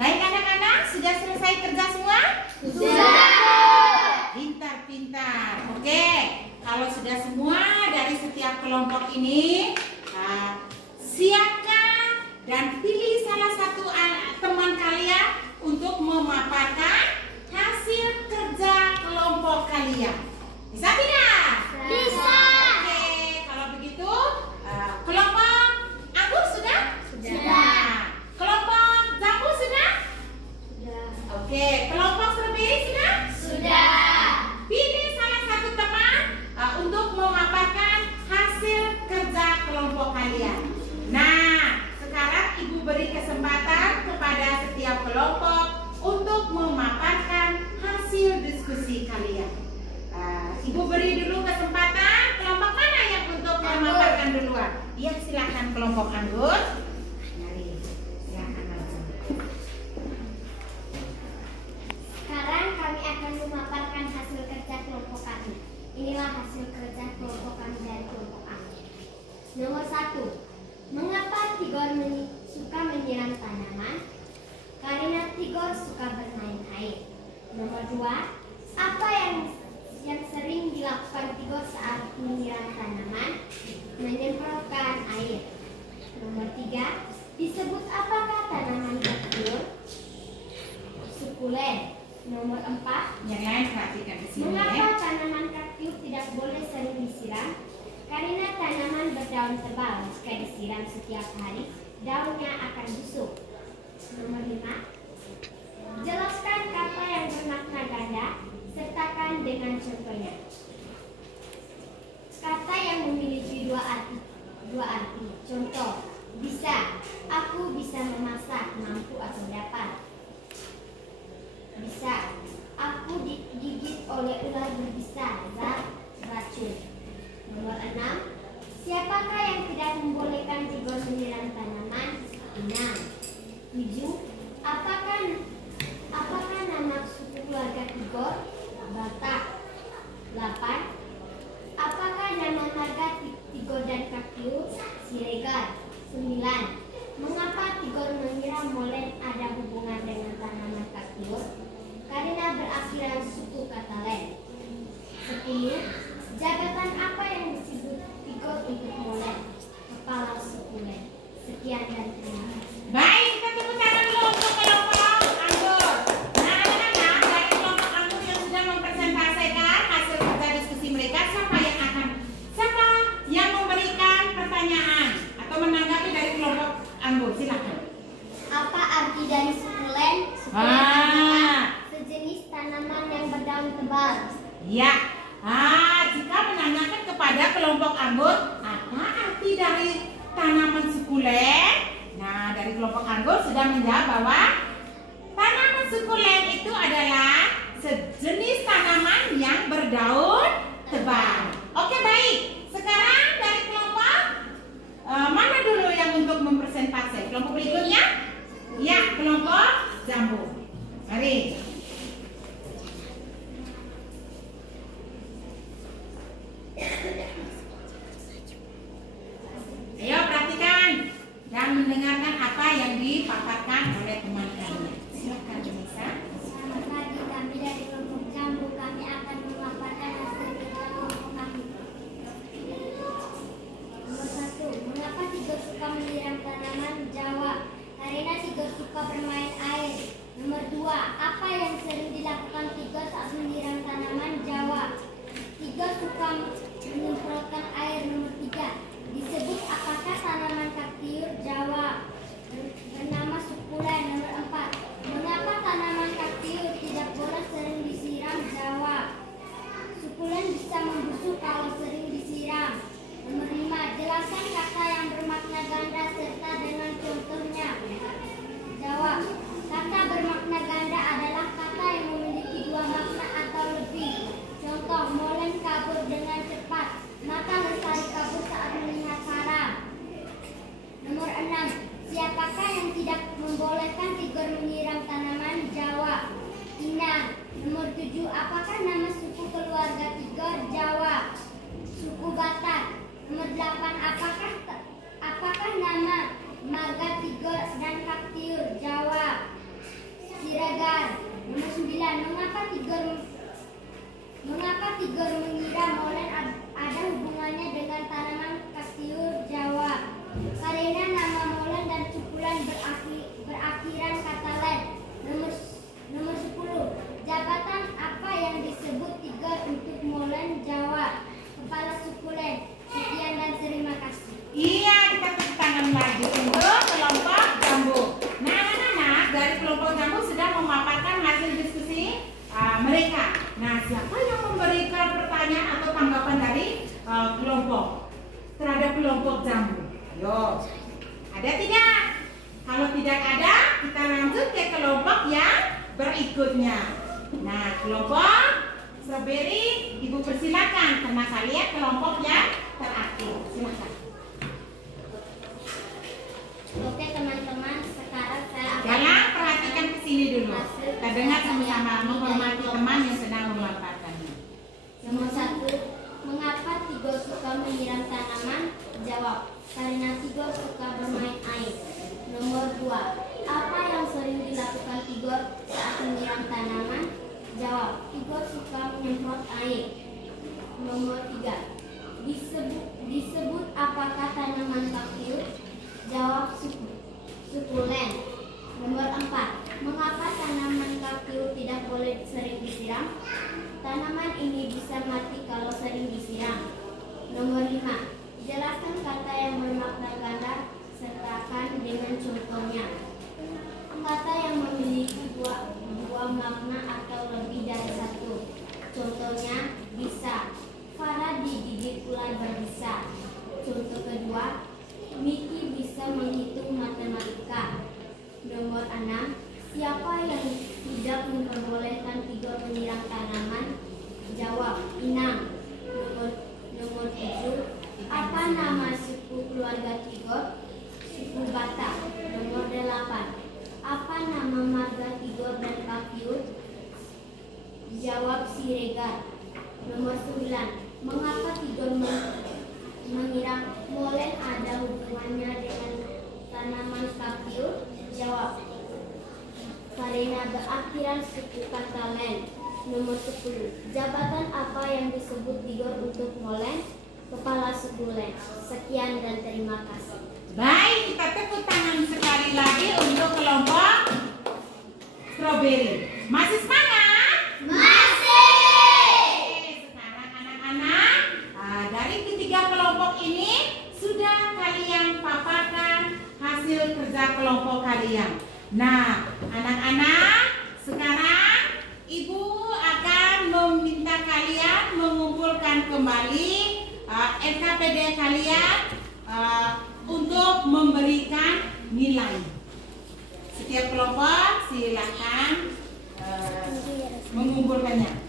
Baik anak-anak, sudah selesai kerja semua? Sudah. Pintar-pintar. Oke, kalau sudah semua dari setiap kelompok ini, siapkan dan pilih salah satu teman kalian untuk memaparkan hasil kerja kelompok kalian. Bisa tidak? Bisa. Oke, kalau begitu kelompok anggur sudah? Sudah. Kelompok jambu sudah? Sudah. Oke, kelompok strawberry sudah? Sudah. Pilih salah satu teman untuk memaparkan hasil kerja kelompok kalian. Nah, sekarang Ibu beri kesempatan kepada setiap kelompok untuk memaparkan hasil diskusi kalian. Ibu beri dulu kesempatan. Kelompok mana yang untuk memaparkan duluan? Ya, silakan kelompok anggur. Mari, silakan langsung. Sekarang kami akan memaparkan hasil kerja kelompok kami. Inilah hasil kerja kelompok kami dari kelompok kami. Nomor 1. Mengapa Tigor suka menyiram tanaman? Karena Tigor suka bermain air. Nomor 2. Apa yang sering dilakukan Tigor saat menyiram tanaman? Menyemprotkan air. Nomor 3. Disebut apakah tanaman kecil? Sukulen. Nomor 4. Yang lain perhatikan di sini Mengapa ya. tanaman kaktus tidak boleh sering disiram? Karena tanaman berdaun tebal. Jika disiram setiap hari, daunnya akan busuk. Nomor 5. Jelaskan kata yang bermakna ganda, sertakan dengan contohnya. Kata yang memiliki dua arti. Contoh, bisa, aku bisa memasak, mampu atau dapat. Bisa, aku digigit oleh ular berbisa, zat racun. Nomor 6. Siapakah yang tidak membolehkan Tigor menyiram tanaman? 6. 7. Apakah nama suku keluarga Tigor? Batak. 8. Apakah nama marga Tigor dan Kaktiur? Siregar. 9. Mengapa Tigor mengira molen ada hubungan dengan tanaman Kaktiur? Karena berakhiran suku kata lain. 10. Jabatan apa yang disebut Tigor untuk molen? Kepala sukulen. Sekian dan terima kasih. Baik, kita tepuk tangan dulu untuk kelompok anggur. Nah, anak-anak dari kelompok anggur yang sudah mempresentasikan hasil kerja diskusi mereka, siapa yang memberikan pertanyaan atau menanggapi dari kelompok anggur? Silakan. Apa arti dari sukulen? Sejenis tanaman yang berdaun tebal. Ya. Jika menanyakan kepada kelompok anggur, apa arti dari tanaman sukulen? Nah, dari kelompok anggur sudah menjawab bahwa tanaman sukulen itu adalah sejenis tanaman yang berdaun tebal. Oke, baik. Sekarang dari kelompok mana dulu yang untuk mempresentasi? Kelompok berikutnya? Ya, kelompok jambu. Mari. Ayo perhatikan dan mendengarkan apa yang dipaparkan oleh teman kalian. Silakan, Junisa. Selamat pagi, kami dari kelompok jambu. Kami akan memaparkan hasil kerja kelompok kami. Nomor 1. Mengapa Tigor suka menyiram tanaman? Jawab, karena Tigor suka bermain air. Nomor 2. Apa yang sering dilakukan Tigor saat menyiram tanaman? Jawab, Tigor suka menyemprotkan air. Nomor 3. Disebut apakah tanaman kaktiur? Jawab, bernama sukulen. Nomor 4. Mengapa tanaman kaktiur tidak boleh sering disiram? Jawab, sukulen bisa membusuk kalau sering disiram. Nomor 5. Jelaskan kata yang bermakna ganda serta dengan contohnya. Jawab, kata bermakna ganda adalah kata yang memiliki dua makna atau lebih. Contoh, molen kabur dengan cepat, maka lestari kabur saat melihat haram. Nomor 6. Siapakah yang tidak membolehkan Tigor menyiram tanaman? Jawab, Inang. Nomor 7. Apakah nama suku keluarga Tigor? Jawab, suku Batak. Nomor 8. Apakah nama marga Tigor dan Kaktiur? Jawab, Siregar. Nomor 9. Mengapa Tigor mengira molen ada hubungannya dengan tanaman kaktiur? Jawab, karena nama molen dan sukulen berakhiran kata lain. Nomor 10. Jabatan apa yang disebut Tigor untuk molen? Jawab, kepala sukulen. Sekian dan terima kasih. Iya, kita tepuk tangan lagi untuk kelompok jambu. Nah, anak-anak dari kelompok jambu sudah memaparkan hasil diskusi mereka. Nah, siapa yang memberikan pertanyaan atau tanggapan dari kelompok terhadap kelompok jambu? Yo, ada tidak? Kalau tidak ada, kita lanjut ke kelompok yang berikutnya. Nah, kelompok strawberry, Ibu persilakan karena kalian kelompok yang terakhir. Silakan. Oke teman-teman, sekarang saya akan Jangan perhatikan ke sini dulu. Kita dengar sama-sama, menghormati teman yang sedang memaparkannya. Nomor 1. Mengapa Tigor suka menyiram tanaman? Jawab, karena Tigor suka bermain air. Nomor 2. Apa yang sering dilakukan Tigor saat menyiram tanaman? Jawab, Tigor suka menyemprot air. Nomor 3. Disebut apakah tanaman kaktiur? Jawab, sukulen. Nomor 4. Mengapa tanaman kaktiur tidak boleh sering disiram? Tanaman ini bisa mati kalau sering disiram. Nomor 5. Jelaskan kata 2, Miki bisa menghitung matematika. Nomor 6, siapa yang tidak memperbolehkan Tigor menyiram tanaman? Jawab, Inang. Nomor 7, apa nama suku keluarga Tigor? Suku Batak. Nomor 8, apa nama marga Tigor dan Pakyut? Jawab, Siregar. Nomor 9, mengapa Tigor mengira molen ada hubungannya dengan tanaman Pakyut? Jawab, karena berakhiran suku kata len. Nomor 10, jabatan apa yang disebut Tigor untuk molen? Kepala suku len. Sekian dan terima kasih. Baik, kita tepuk tangan sekali lagi untuk kelompok strawberry. Masih semangat? Masih. Sekarang anak-anak, dari ketiga kelompok ini sudah kalian paparkan hasil kerja kelompok kalian. Nah, anak-anak, sekarang Ibu akan meminta kalian mengumpulkan kembali NKPD kalian untuk memberikan nilai. Setiap kelompok silakan mengumpulkannya.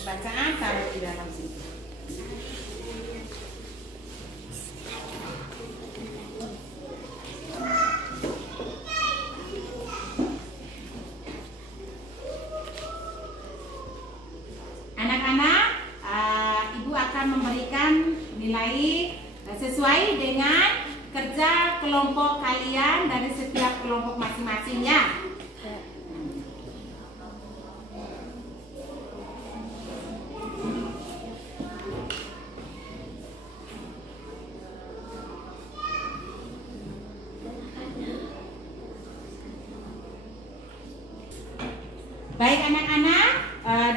Bacaan taruh di dalam situ. Anak-anak, Ibu akan memberikan nilai sesuai dengan kerja kelompok kalian dari setiap kelompok masing-masing ya. Baik anak-anak,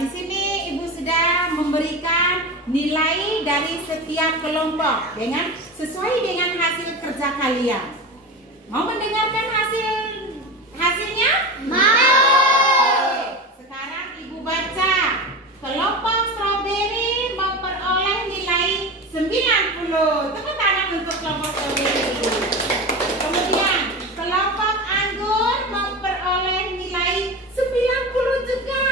di sini Ibu sudah memberikan nilai dari setiap kelompok dengan sesuai dengan hasil kerja kalian. Mau mendengarkan hasilnya? Mau. Sekarang Ibu baca. Kelompok strawberry memperoleh nilai 90. Tepuk tangan untuk kelompok strawberry. Kemudian kelompok anggur memperoleh nilai 90 juga.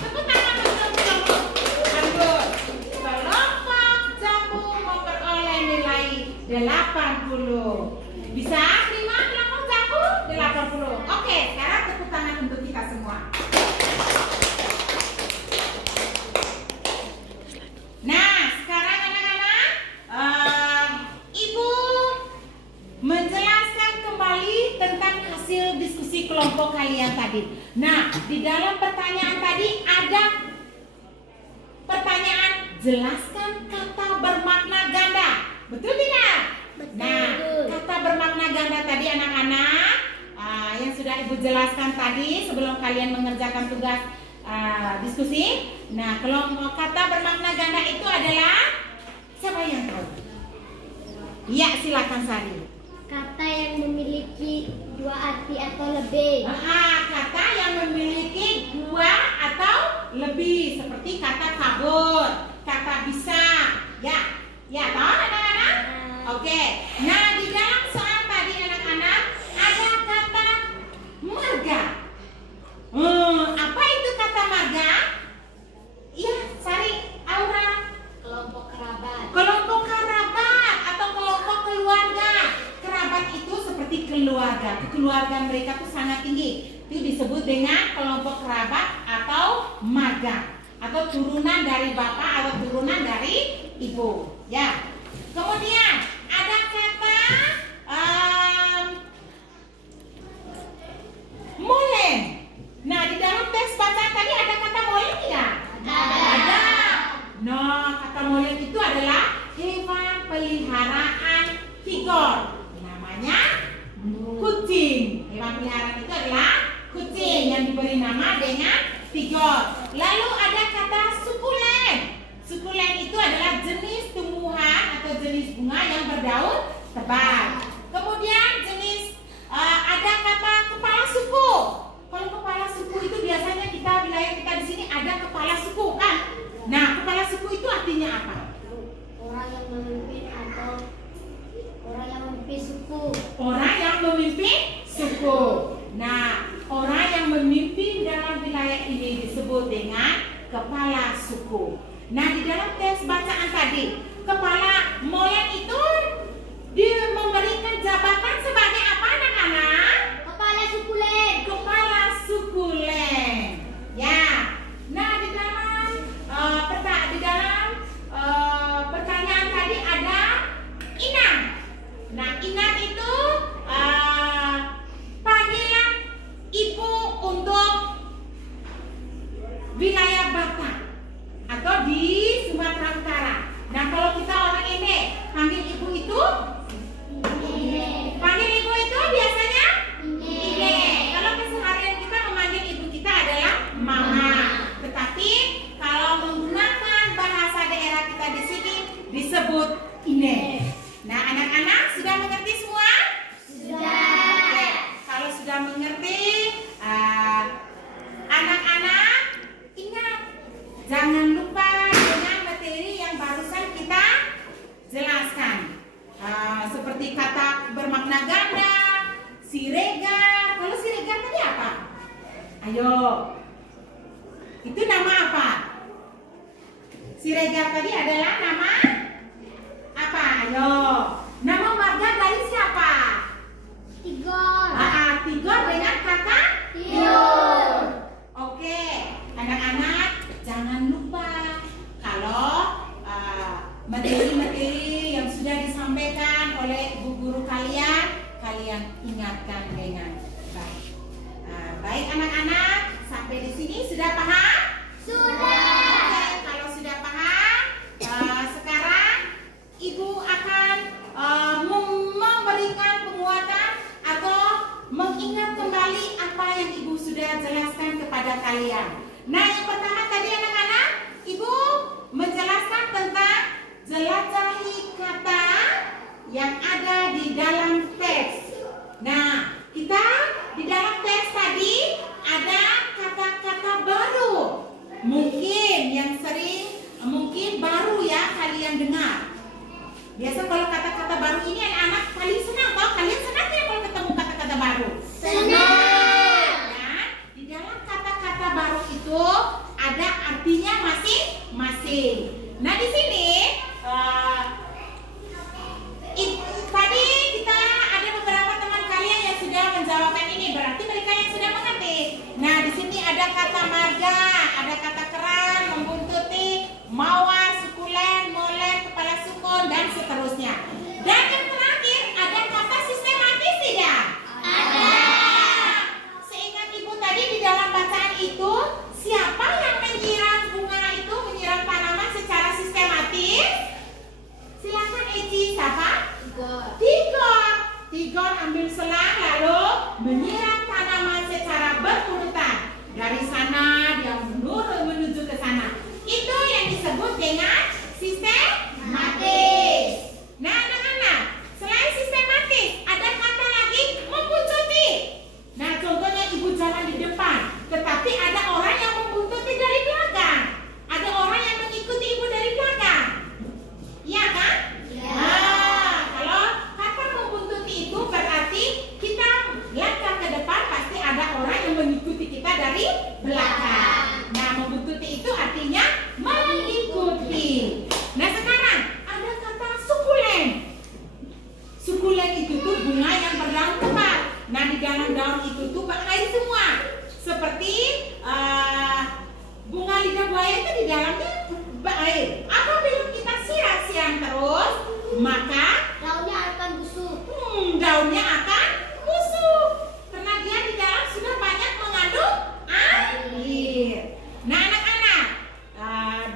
Tepuk tangan untuk kelompok anggur. Kelompok jambu memperoleh nilai 80. Bisa terima kelompok jambu? 80. Oke, sekarang tepuk tangan untuk kita semua. Nah, sekarang anak-anak, Ibu menjelaskan kembali tentang hasil diskusi kelompok kalian tadi. Nah, di dalam pertanyaan tadi ada pertanyaan jelaskan kata bermakna ganda. Betul tidak? Nah, kata bermakna ganda tadi anak-anak yang sudah Ibu jelaskan tadi sebelum kalian mengerjakan tugas diskusi. Nah, kelompok kata bermakna ganda itu adalah siapa yang tahu? Iya, silakan Sari. Kata yang memiliki dua arti atau lebih. Kata yang memiliki dua atau lebih seperti kata kabur, kata bisa. Ya, tahu anak-anak? Oke. Nah, di dalam soal tadi anak-anak ada kata marga. Apa itu kata marga? Iya, Sari, Aura. Kelompok kerabat. Kelompok kerabat atau kelompok keluarga. Kerabat itu seperti keluarga. Kekeluargaan mereka tuh sangat tinggi. Itu disebut dengan kelompok kerabat atau marga, atau turunan dari bapak atau turunan dari ibu. Ya. Kemudian ada kata molen. Nah, di dalam teks bacaan tadi ada kata molen tidak? Ada. Nah, kata molen itu adalah hewan peliharaan Tigor. Namanya kucing. Hewan peliharaan itu adalah kucing yang diberi nama dengan Tigor. Lalu ada kata sukulen. Sukulen itu adalah jenis tumbuhan atau jenis bunga yang berdaun tebal. Kemudian jenis ada kata kepala suku. Kalau kepala disebut dengan kepala suku. Nah, di dalam teks bacaan tadi, kepala molen itu memberikan jabatan sebagai apa, anak-anak? Kepala suku Len. Kepala suku Len. Ya. Nah, di dalam pertanyaan tadi ada Inang. Nah, Inang itu panggilan ibu untuk wilayah Batak atau di Sumatera Utara. Nah, kalau kita orang ini panggil ibu itu biasanya Ine. Kalau keseharian kita memanggil ibu kita adalah mama. Tetapi kalau menggunakan bahasa daerah kita di sini disebut Ine. Nah, anak-anak sudah mengerti semua? Sudah. Oke. Kalau sudah mengerti, anak-anak ingat, jangan lupa dengan materi yang barusan kita jelaskan. Seperti kata bermakna ganda, siregar. Kalau siregar tadi apa? Ayo. Itu nama apa? Siregar tadi adalah nama apa? Ayo. Nama marga dari siapa? Tigor. Tigor dengan kata Tiur. Oke, anak-anak jangan lupa kalau materi-materi yang sudah disampaikan oleh ibu guru kalian ingatkan dengan baik. Baik anak-anak, sampai di sini sudah paham? Sudah. Oke, kalau sudah paham, sekarang ibu akan memberikan penguatan atau mengingat kembali apa yang ibu sudah jelaskan kepada kalian. Nah, yang pertama tadi anak-anak, ibu menjelaskan tentang jelajahi kata yang ada di dalam teks. Nah, kita di dalam teks tadi ada kata-kata baru. Mungkin baru ya kalian dengar. Biasa kalau kata-kata baru ini anak-anak paling senang. Kalian senang ya kalau ketemu kata-kata baru? Senang. Nah, di dalam kata-kata baru itu ada artinya masing-masing. Nah, di sini tadi kita ada beberapa teman kalian yang sudah menjawabkan ini, berarti mereka yang sudah mengerti. Nah, di sini ada kata marga, ada kata keran, membuntuti, mawar, sukulen, molen, kepala sukun, dan seterusnya. Dan yang terakhir ada kata sistematis tidak? Ada. Seingat ibu tadi di dalam bacaan itu, siapa yang menyiram bunga itu, menyiram tanaman secara sistematis? Silakan Eci, siapa? Tigor ambil selang lalu menyiram tanaman secara berurutan. Dari sana dia menuju ke sana. Itu yang disebut dengan sistematis. Nah, anak-anak, selain sistematis ada kata lagi membuntuti. Nah, contohnya ibu jalan di depan, tetapi ada orang yang membuntuti dari belakang. Ada orang yang mengikuti ibu dari belakang. Iya kan? Ya. Nah, kalau kata membuntuti itu berarti kita langkah ke depan pasti ada orang yang mengikuti kita dari belakang. Nah, membuntuti itu artinya mengikuti. Nah, sekarang ada kata sukulen. Sukulen itu tuh bunga yang berdaun tebal. Nah, di dalam daun itu tuh berair semua. Seperti bunga lidah buaya itu di dalamnya berair. Apabila kita siram terus, maka Daunnya akan busuk. daunnya akan busuk karena dia di dalam sudah banyak mengandung air. Nah, anak-anak,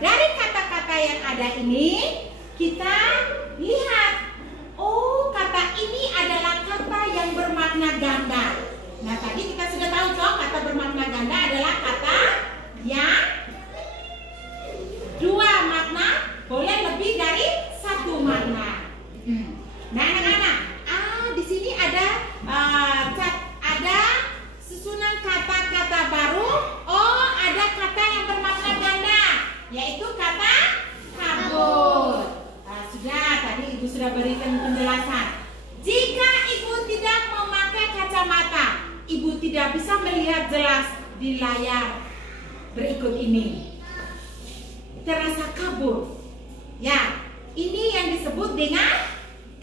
dari kata-kata yang ada ini kita lihat, oh, kata ini adalah kata yang bermakna ganda. Nah, tadi kita sudah tahu toh, kata bermakna ganda adalah kata yang dua makna, boleh lebih dari satu makna. Nah, anak-anak, di sini ada susunan kata-kata baru. Oh, ada kata yang bermakna ganda, yaitu kata kabut. Sudah, tadi ibu sudah berikan penjelasan. Jika ibu tidak memakai kacamata, ibu tidak bisa melihat jelas di layar. berikut ini. Terasa kabur. Ya, ini yang disebut dengan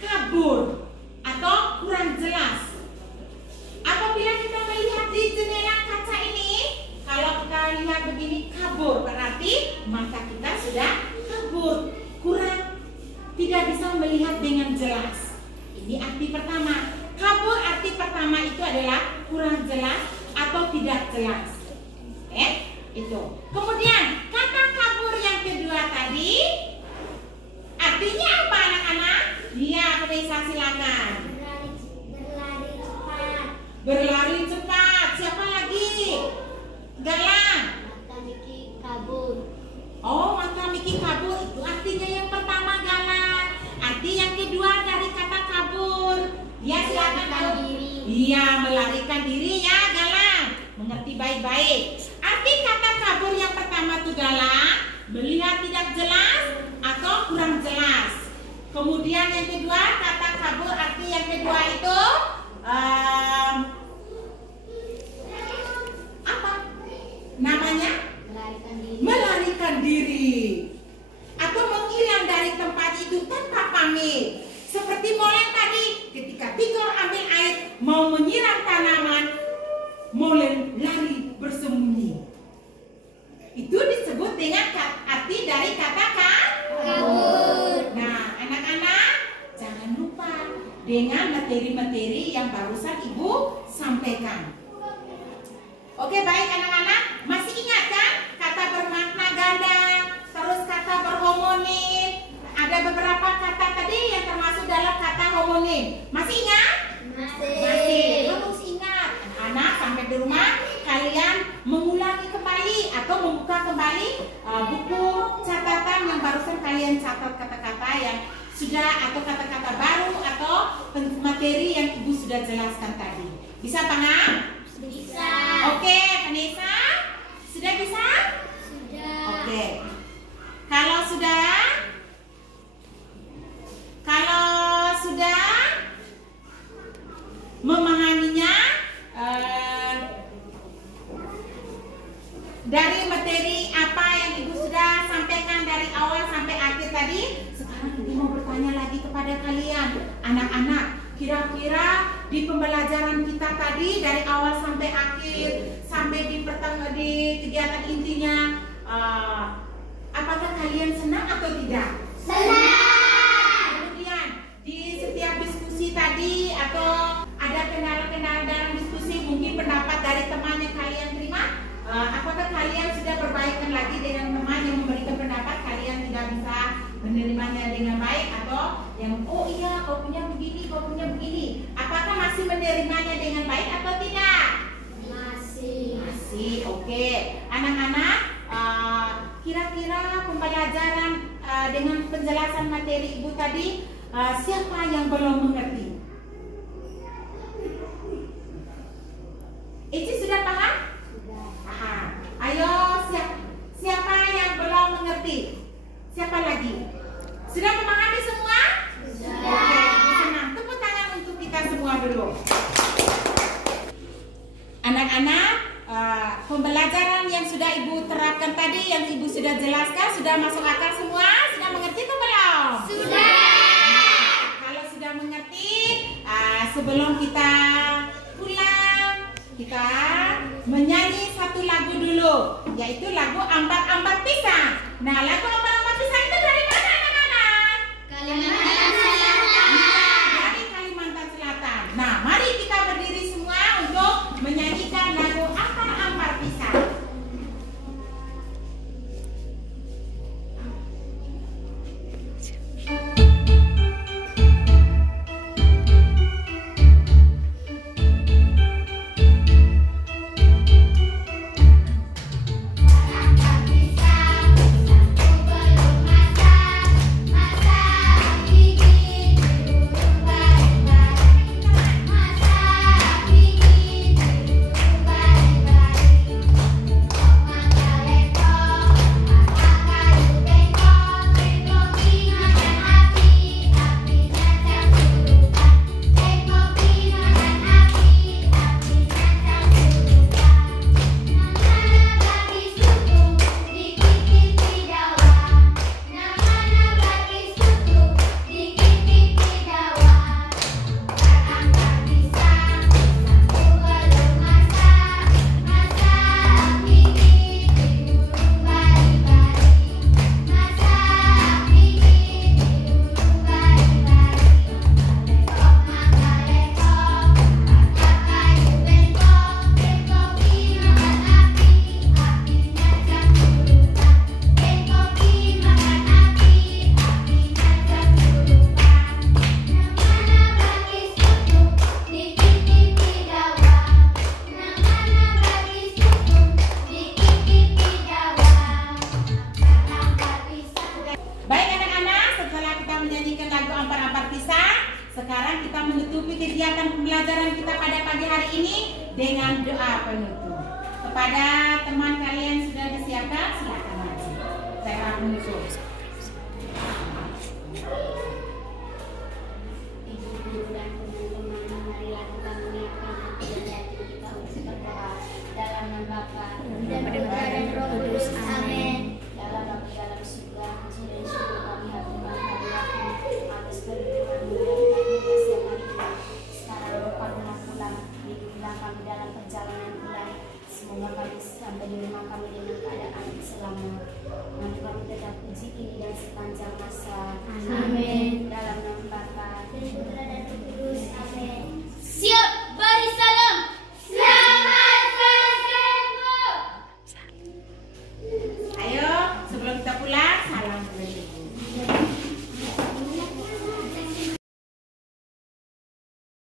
kabur atau kurang jelas. Apabila kita melihat di jendela kaca ini, kalau kita lihat begini kabur, berarti mata kita sudah kabur, kurang, tidak bisa melihat dengan jelas. Ini arti pertama. Kabur arti pertama itu adalah kurang jelas atau tidak jelas. Itu. Kemudian kata kabur yang kedua tadi artinya apa anak-anak? Iya, Vanessa silakan. Berlari cepat. Berlari cepat. Siapa lagi? Galang. Mata Miki kabur. Oh, mata Miki kabur. Itu artinya yang pertama, Galang. Arti yang kedua dari kata kabur. Ya, silakan. Melarikan diri. Iya, melarikan diri ya, Galang. Mengerti baik-baik. Arti kata kabur yang pertama itu Galang, melihat tidak jelas atau kurang jelas. Kemudian yang kedua, kata kabur arti yang kedua itu apa? Namanya? Melarikan diri. Melarikan diri atau menghilang dari tempat itu tanpa pamit. Seperti Molen tadi, ketika Tigor ambil air mau menyiram tanaman, Molen lari bersembunyi. Itu disebut dengan arti dari kata Kabur. Nah, anak-anak jangan lupa dengan materi-materi yang barusan Ibu sampaikan. Oke, baik anak-anak, masih ingat kan kata bermakna ganda, terus kata berhomonim. Ada beberapa kata tadi yang termasuk dalam kata homonim. Masih ingat? Masih. Harus ingat. Anak-anak sampai di rumah kalian mengulangi kembali atau membuka kembali buku catatan yang barusan kalian catat kata-kata yang sudah atau kata-kata baru atau materi yang Ibu sudah jelaskan tadi. Bisa Pak? Bisa. Oke, Vanessa? Sudah bisa? Sudah. Oke. Kalau sudah memahaminya dari materi apa yang Ibu sudah sampaikan dari awal sampai akhir tadi, sekarang Ibu mau bertanya lagi kepada kalian, anak-anak, kira-kira di pembelajaran kita tadi dari awal sampai akhir sampai di kegiatan intinya, apakah kalian senang atau tidak? Senang. Kemudian di setiap diskusi tadi atau ada kendala-kendala dalam diskusi, mungkin pendapat dari teman yang kalian terima, apakah kalian sudah perbaikan lagi dengan teman yang memberikan pendapat kalian tidak bisa menerimanya dengan baik, atau yang oh iya kau punya begini, kau punya begini, apakah masih menerimanya dengan baik atau tidak? Masih. Oke. Anak-anak, kira-kira pembelajaran dengan penjelasan materi Ibu tadi, siapa yang belum mengerti? Ici sudah paham? Sudah. Paham. Ayo, siapa yang belum mengerti? Siapa lagi? Sudah memahami semua? Sudah. Oke, senang. Tepuk tangan untuk kita semua dulu. Anak-anak, pembelajaran yang sudah Ibu terapkan tadi, yang Ibu sudah jelaskan, sudah masuk akal semua? Sudah mengerti atau belum? Sudah. Kalau sudah mengerti, sebelum kita pulang, kita menyanyi satu lagu dulu, yaitu lagu Ampat-Ampat Pisang. Nah, lagu Ampat-Ampat Pisang itu dari mana anak-anak? Kalimantan Selatan. Dari Kalimantan Selatan. Nah, mari kita berdiri semua untuk menyanyikan lagu Ampat-Ampat Pisang. Pisang, pisangku belum masak, masak. penutup. Kepada teman kalian sudah disiapkan, silakan maju. Saya penutup. Ibu guru dan teman-teman, marilah kita menyiapkan hati dan hati kita untuk berdoa. Dalam nama Bapa dan Putra dan Roh Kudus. Amin. Dalam Bapa dalam surga, puji dan syukur kami haturkan kehadiratmu atas perlindunganmu dan kasih setiap hari ini. Sekarang Engkau pulang, lindungilah kami dalam perjalanan pulang. Semoga kami sampai di rumah kami dengan keadaan selamat. Nama kami tetap puji kini dan sepanjang masa. Amin. Dalam nama Bapa dan Putra dan Roh Kudus. Amin.